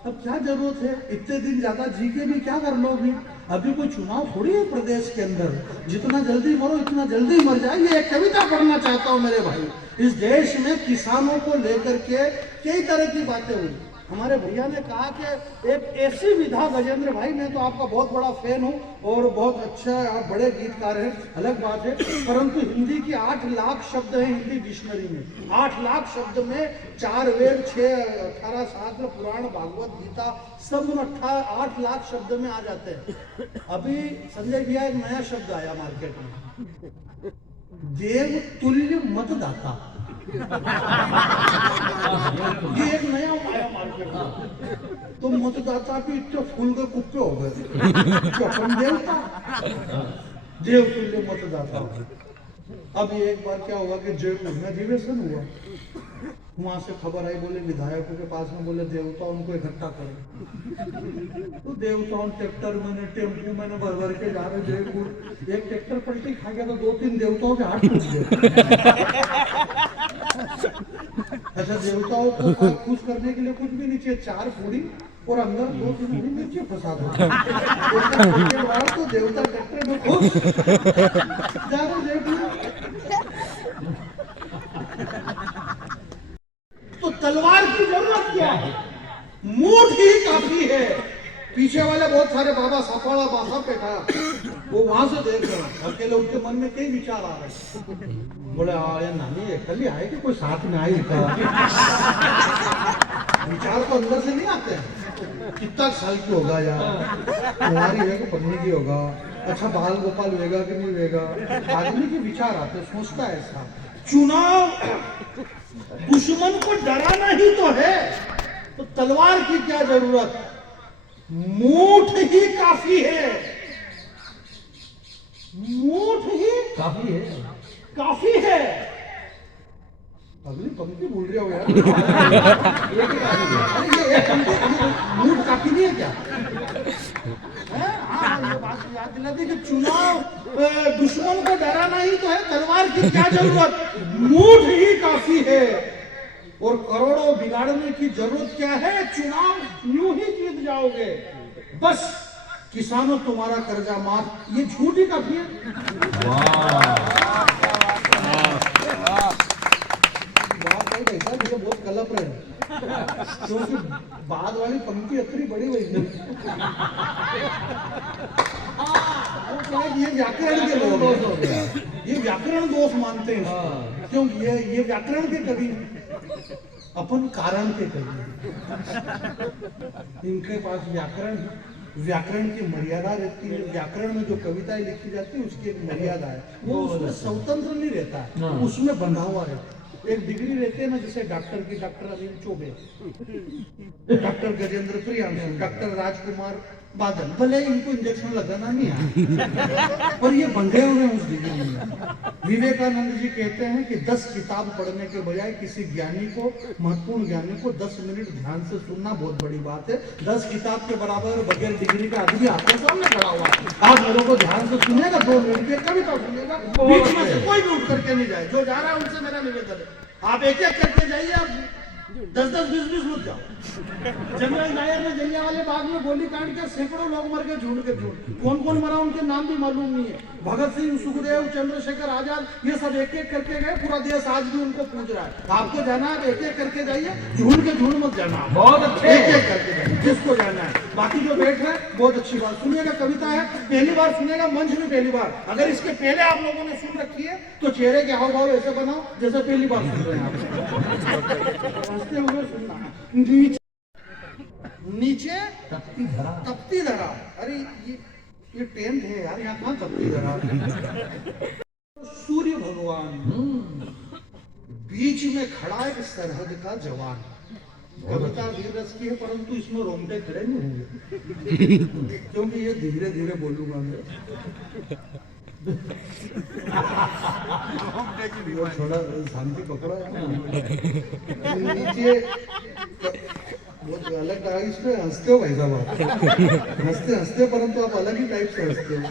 अब क्या जरूरत है? इतने दिन ज्यादा जी के भी क्या कर लोगे? अभी कोई चुनाव थोड़ी है प्रदेश के अंदर, जितना जल्दी मरो इतना जल्दी मर जाए। ये एक कविता पढ़ना चाहता हूँ मेरे भाई। इस देश में किसानों को लेकर के कई तरह की बातें हुई। हमारे भैया ने कहा कि एक ऐसी विधा, गजेंद्र भाई मैं तो आपका बहुत बड़ा फैन हूँ और बहुत अच्छा आप बड़े गीतकार हैं, अलग बात है, परंतु हिंदी की 8 लाख शब्द हैं हिंदी डिक्शनरी में। 8 लाख शब्द में 4 वेद, 6 18 शास्त्र, पुराण, भागवत, गीता सब 8 लाख शब्द में आ जाते हैं। अभी संजय भैया एक नया शब्द आया मार्केट में, देव तुल्य मतदाता। ये एक नया आया मार्केट में। तो मतदाता भी इतने फूल के कुप्पे हो गए, अपन देवता, देव तुल्य मतदाता। अब ये एक बार क्या हुआ कि जयपुर में अधिवेशन हुआ, वहां से खबर आई, बोले विधायकों के पास में, बोले देवताओं को इकट्ठा करें। तो देवताओं ट्रैक्टर मैंने, टेम्पो मैंने भर भर के जा रहे जयपुर। एक ट्रैक्टर पलटी खा गया तो 2-3 देवताओं के हाथ टूट गए। अच्छा, देवताओं को खुश करने के लिए कुछ भी नहीं चाहिए, 4 पूरी और अंदर 2-3 हरी मिर्ची फंसा दो। तो देवता ट्रैक्टर में खुश जा रहे जयपुर। तो तलवार की जरूरत क्या है? मूठ ही काफी है। पीछे वाले बहुत सारे बाबा सापाड़ा बासा बैठा, वो वहां से देख रहे हैं, अकेले उनके मन में कई विचार आ रहे। बोले यार नानी कल ही आए कि कोई साथ में आई था? विचार तो अंदर से नहीं आते हैं, कितना साल की होगा यार, कुंवारी है कि पन्नी की होगा, अच्छा बाल गोपाल होएगा कि नहीं होएगा, आदमी के विचार आते, सोचता है ऐसा। चुनाव दुश्मन को डराना ही तो है, तो तलवार की क्या जरूरत, मूठ ही काफी है, मूठ ही काफी है। अगली पंक्ति बोल रहे हो यार। ये एक पंक्ति मूठ काफी नहीं है क्या? हाँ, ये बात याद दिला दी कि चुनाव दुश्मन को डराना ही तो है, तलवार की क्या जरूरत, मूठ ही काफी है, और करोड़ों बिगाड़ने की जरूरत क्या है, चुनाव यूं ही जीत जाओगे, बस किसानों तुम्हारा कर्जा माफ, ये झूठ ही काफी है। ऐसा मुझे बहुत कलप रहे, क्योंकि बाद वाली पंक्ति इतनी बड़ी हुई है। ये व्याकरण के लोग हैं, ये व्याकरण दोष मानते हैं, क्योंकि ये व्याकरण के कवि, अपन कारण के कवि, इनके पास व्याकरण की मर्यादा रहती है। व्याकरण में जो कविताएं लिखी जाती है उसकी एक मर्यादा है, वो उसमें स्वतंत्र नहीं रहता है, उसमें बंधा हुआ रहता है। एक डिग्री रहते हैं ना, जैसे डॉक्टर की, doctor Anil Choubey, doctor Gajendra Priyanshu, doctor Rajkumar Badal, भले इनको इंजेक्शन लगाना नहीं है, पर ये बंधे हुए हैं उस डिग्री में। विवेकानंद जी कहते हैं कि 10 किताब पढ़ने के बजाय किसी ज्ञानी को, महत्वपूर्ण ज्ञानी को 10 मिनट ध्यान से सुनना बहुत बड़ी बात है। 10 किताब के बराबर बगैर डिग्री का आदमी आपके सामने खड़ा हुआ है, आप मेरे को ध्यान से सुनेगा, 2 मिनट की कविता सुनेगा, बीच में से कोई भी उठ करके नहीं जाए, जो जा रहा है उनसे मेरा निवेदन है, आप एक एक करके जाइए, आप 10-10, 20-20 मत जाओ। जनरल डायर ने जलियांवाले बाग में गोली कांड के सैकड़ों लोग मर गए, झूठ के झूठ, कौन कौन मरा उनके नाम भी मालूम नहीं है। भगत सिंह, सुखदेव, चंद्रशेखर आजाद, ये सब एक एक करके गए, पूरा देश आज भी उनको पूछ रहा है। आपको जाना है, एक एक करके जाइए, झूठ के झूठ मत जाना, बहुत अच्छे, एक एक करके जाइए जिसको जाना है। बाकी जो बैठ रहे हैं बहुत अच्छी बात, सुनिएगा, कविता है, पहली बार सुनेगा, मंच में पहली बार। अगर इसके पहले आप लोगों ने सुन रखी है तो चेहरे के हाव भाव ऐसे बनाओ जैसे पहली बार सुन रहे हैं आप, हंसते हुए सुनना। नीचे तपती धरा, अरे ये टेंट है यार, यहाँ कहाँ तपती धरा। सूर्य भगवान बीच में खड़ा एक सरहद का जवान। कविता वीर रस की है, परंतु इसमें रोंगटे खड़े नहीं होंगे, क्योंकि ये धीरे धीरे बोलूंगा मैं। थोड़ा शांति पकड़ो यार। नीचे बहुत अलग टाइप इसमें हंसते हो भाई साहब, आप हंसते हंसते, परंतु आप अलग ही टाइप से हंसते हो।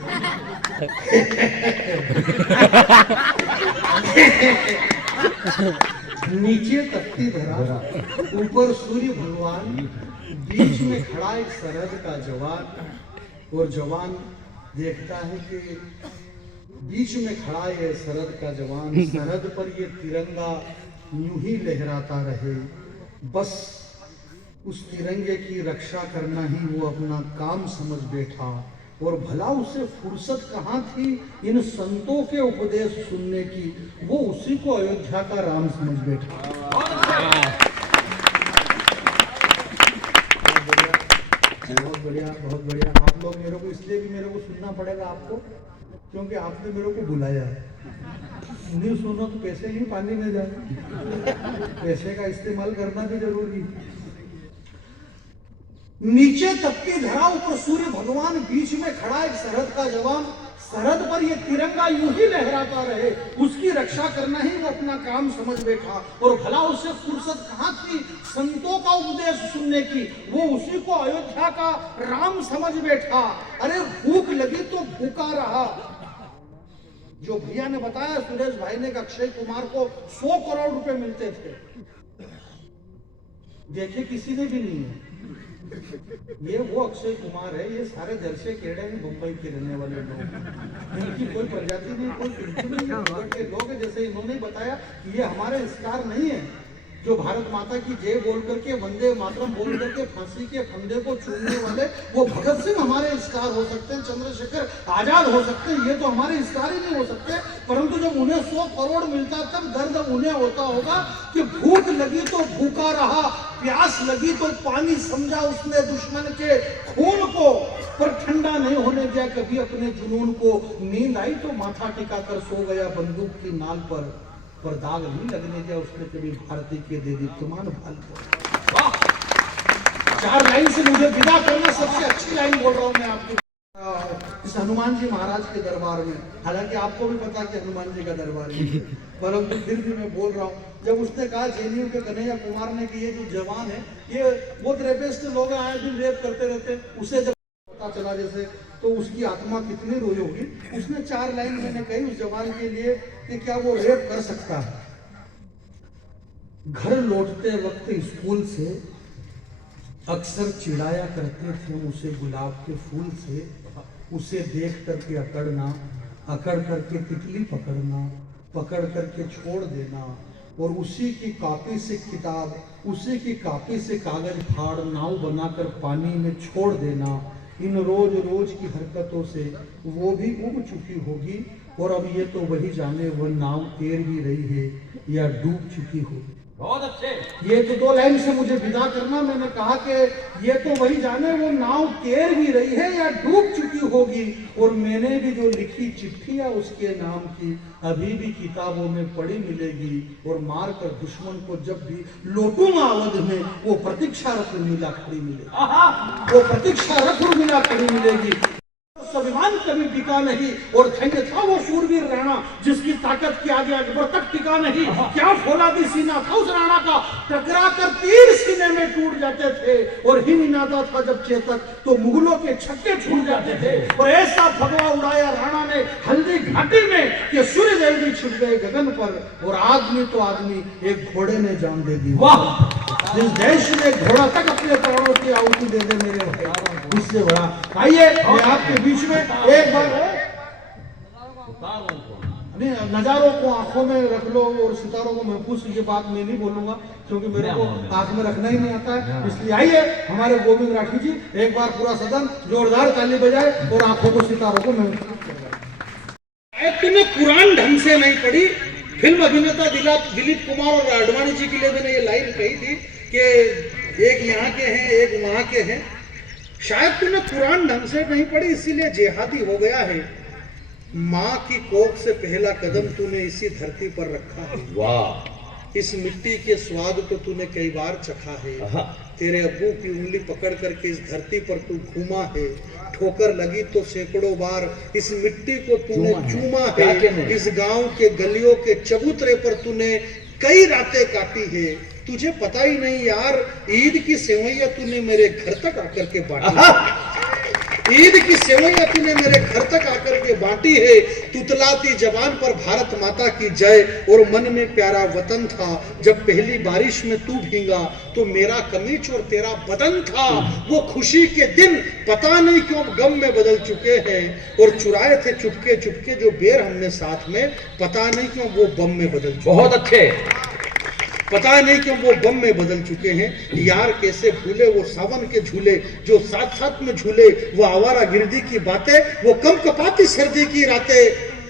नीचे तपती धरा, ऊपर सूर्य भगवान, बीच में खड़ा एक सरहद का जवान, और जवान देखता है कि बीच में खड़ा है सरहद का जवान, सरहद पर ये तिरंगा यूं ही लहराता रहे, बस उस तिरंगे की रक्षा करना ही वो अपना काम समझ बैठा, और भला उसे फुर्सत कहाँ थी इन संतों के उपदेश सुनने की, वो उसी को अयोध्या का राम समझ बैठा। बहुत बढ़िया, बहुत बढ़िया। आप लोग मेरे को, इसलिए भी मेरे को सुनना पड़ेगा आपको, क्योंकि आपने मेरे को बुलाया है। नहीं सुनो तो पैसे ही पानी में जाए, पैसे का इस्तेमाल करना भी जरूरी। नीचे तपती धरा, ऊपर सूर्य भगवान, बीच में खड़ा एक सरहद का जवान, सरहद पर ये तिरंगा यूं ही लहराता रहे, उसकी रक्षा करना ही वो अपना काम समझ बैठा, और भला उसे फुर्सत कहाँ थी संतों का उपदेश सुनने की, वो उसी को अयोध्या का राम समझ बैठा। अरे भूख लगी तो भूखा रहा। जो भैया ने बताया, सुरेश भाई ने, अक्षय कुमार को 100 करोड़ रुपए मिलते थे, देखे किसी ने भी नहीं है। ये वो अक्षय कुमार है, ये सारे जलसे केड़े हैं, मुंबई के रहने वाले लोग, इनकी कोई प्रजाति नहीं, कोई पिंटू नहीं के लोग हैं। जैसे इन्होंने बताया कि ये हमारे स्टार नहीं है, जो भारत माता की जय बोल करके, वंदे मातरम बोल करके फांसी के फंदे को छूने वाले, वो भगत सिंह हमारे स्टार हो सकते हैं, चंद्रशेखर आजाद हो सकते हैं, ये तो हमारे स्टार ही नहीं हो सकते। परंतु जब उन्हें 100 करोड़ मिलता, तब दर्द उन्हें होता होगा कि भूख लगी तो भूखा रहा, प्यास लगी तो पानी समझा उसने दुश्मन के खून को, पर ठंडा नहीं होने दिया कभी अपने जुनून को। नींद आई तो माथा टिकाकर सो गया बंदूक की नाल पर दाग नहीं लगने दिया उसने कभी भारती के देदीप्यमान भाल पर। 4 लाइन से मुझे विदा करना, सबसे अच्छी लाइन बोल रहा हूं मैं आपकी इस हनुमान जी महाराज के दरबार में। हालांकि आपको भी पता कि हनुमान जी का दरबार है, परंतु फिर भी मैं बोल रहा हूँ। जब उसने कहा जेएनयू के कन्हैया कुमार ने कि ये जो जवान है ये बहुत रेपिस्ट लोग आए दिन रेप करते रहते, उसे जब पता चला जैसे तो उसकी आत्मा कितनी रोई होगी। उसने 4 लाइन मैंने कही उस जवान के लिए कि क्या वो रेप कर सकता है। घर लौटते वक्त स्कूल से अक्सर चिढ़ाया करते थे उसे गुलाब के फूल से, उसे देख करके अकड़ना, अकड़ करके तितली पकड़ना, पकड़ करके छोड़ देना, और उसी की कॉपी से किताब, उसी की कॉपी से कागज फाड़ नाव बनाकर पानी में छोड़ देना। इन रोज रोज की हरकतों से वो भी उब चुकी होगी, और अब ये तो वही जाने वह नाव तैर भी रही है या डूब चुकी होगी। बहुत अच्छे। ये तो 2 लाइन से मुझे विदा करना। मैंने कहा कि ये तो वही जाने वो नाव तैर भी रही है या डूब चुकी होगी, और मैंने भी जो लिखी चिट्ठियां उसके नाम की अभी भी किताबों में पड़ी मिलेगी, और मार कर दुश्मन को जब भी लौटूंगा अवध में वो प्रतीक्षारत उर्मिला खड़ी मिलेगी, वो प्रतीक्षारत उर्मिला खड़ी मिलेगी। स्वाभिमान कभी बिका नहीं, और धन्य था वो शूरवीर राणा जिसकी ताकत के आगे अकबर तक टिका नहीं। क्या फौलादी सीना था उस राणा का, टकरा कर तीर सीने में टूट जाते थे, और हिम नादा था जब चेतक तो मुगलों के छक्के छूट जाते थे। और ऐसा भगवा उड़ाया राणा ने हल्दी घाटी में कि सूर्यदेव भी छिप गए गगन पर, और आदमी तो आदमी एक घोड़े ने जान दे दी। वाह, जिस देश में घोड़ा तक अपने प्राणों की आहुति दे दे मेरे भाई, उससे बड़ा। आइए मैं आपके बीच में एक बार नजारों को आंखों में रख लो और सितारों को महफूज, ये बात मैं नहीं बोलूंगा क्योंकि मेरे को आंख में रखना ही नहीं आता है। इसलिए आइए हमारे गोविंद राठी जी एक बार पूरा सदन जोरदार ताली बजाए और आंखों को सितारों को महफूज कराए। तूने कुरान ढंग से नहीं पढ़ी। फिल्म अभिनेता दिलीप कुमार और आडवाणी जी के लिए मैंने ये लाइन कही थी कि एक यहाँ के हैं एक वहां के हैं। शायद तूने कुरान ढंग से नहीं पढ़ी इसीलिए जेहादी हो गया है। माँ की कोख से पहला कदम तूने इसी धरती पर रखा है। वाह, इस मिट्टी के स्वाद को तूने कई बार चखा है। तेरे अब्बू की उंगली पकड़ करके इस धरती पर तू घूमा है। ठोकर लगी तो सैकड़ों बार इस मिट्टी को तूने चूमा है। इस गांव के गलियों के चबूतरे पर तूने कई रातें काटी है। तुझे पता ही नहीं यार, ईद की सेवैया तूने मेरे घर तक आकर के बांटी। ईद की सेवैया तूने मेरे घर तक आकर के बांटी है। तुतलाती जबान पर भारत माता की जय, और मन में प्यारा वतन था। जब पहली बारिश में तू भींगा तो मेरा कमीज और तेरा बदन था। वो खुशी के दिन पता नहीं क्यों गम में बदल चुके हैं, और चुराए थे चुपके चुपके जो बेर हमने साथ में, पता नहीं क्यों वो बम में बदल चुके। बहुत अच्छे। पता नहीं क्यों वो बम में बदल चुके हैं। यार कैसे भूले वो सावन के झूले जो साथ साथ में झूले, वो आवारा गिरदी की बातें, वो कम कपाती सर्दी की रातें,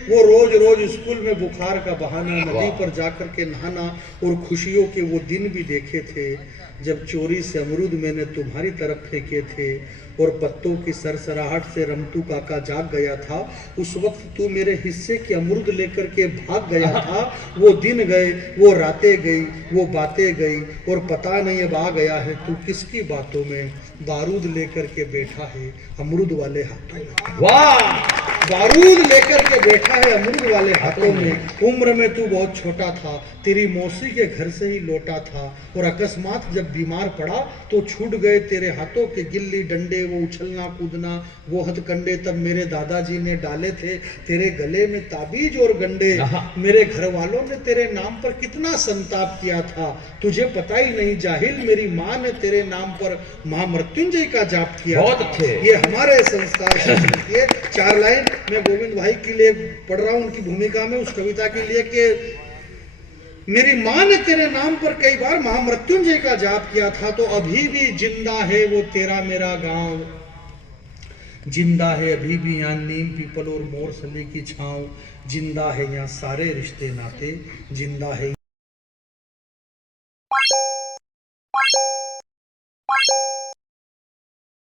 वो रोज रोज स्कूल में बुखार का बहाना, नदी पर जाकर के नहाना, और खुशियों के वो दिन भी देखे थे जब चोरी से अमरूद मैंने तुम्हारी तरफ फेंके थे, और पत्तों की सरसराहट से रमतू काका जाग गया था। उस वक्त तू मेरे हिस्से के अमरूद लेकर के भाग गया था। वो दिन गए, वो रातें गई, वो बातें गई, और पता नहीं अब आ गया है तू किसकी बातों में। बारूद लेकर के बैठा है अमरूद वाले हाथों में। वाह, बारूद लेकर के बैठा है अमरूद वाले हाथों में। उम्र में तू बहुत छोटा था, तेरी मौसी के घर से ही लौटा था, और अकस्मात जब बीमार पड़ा तो छूट गए तेरे हाथों के गिल्ली डंडे, वो उछलना कूदना, वो हथकंडे तब मेरे दादाजी ने डाले थे। तेरे गले में ताबीज और गंडे, मेरे घर वालों ने तेरे नाम पर कितना संताप किया था। तुझे पता ही नहीं जाहिल, मेरी माँ ने तेरे नाम पर महामृत्युंजय का जाप किया। बहुत अच्छे। ये हमारे संस्कार संस्कृति है। 4 लाइन मैं गोविंद भाई के लिए पढ़ रहा हूं उनकी भूमिका में उस कविता के लिए कि मेरी माँ ने तेरे नाम पर कई बार महामृत्युंजय का जाप किया था, तो अभी भी जिंदा है वो तेरा मेरा गांव। जिंदा है अभी भी यहाँ नीम पीपल और मोर सली की छांव। जिंदा है यहाँ सारे रिश्ते नाते, जिंदा है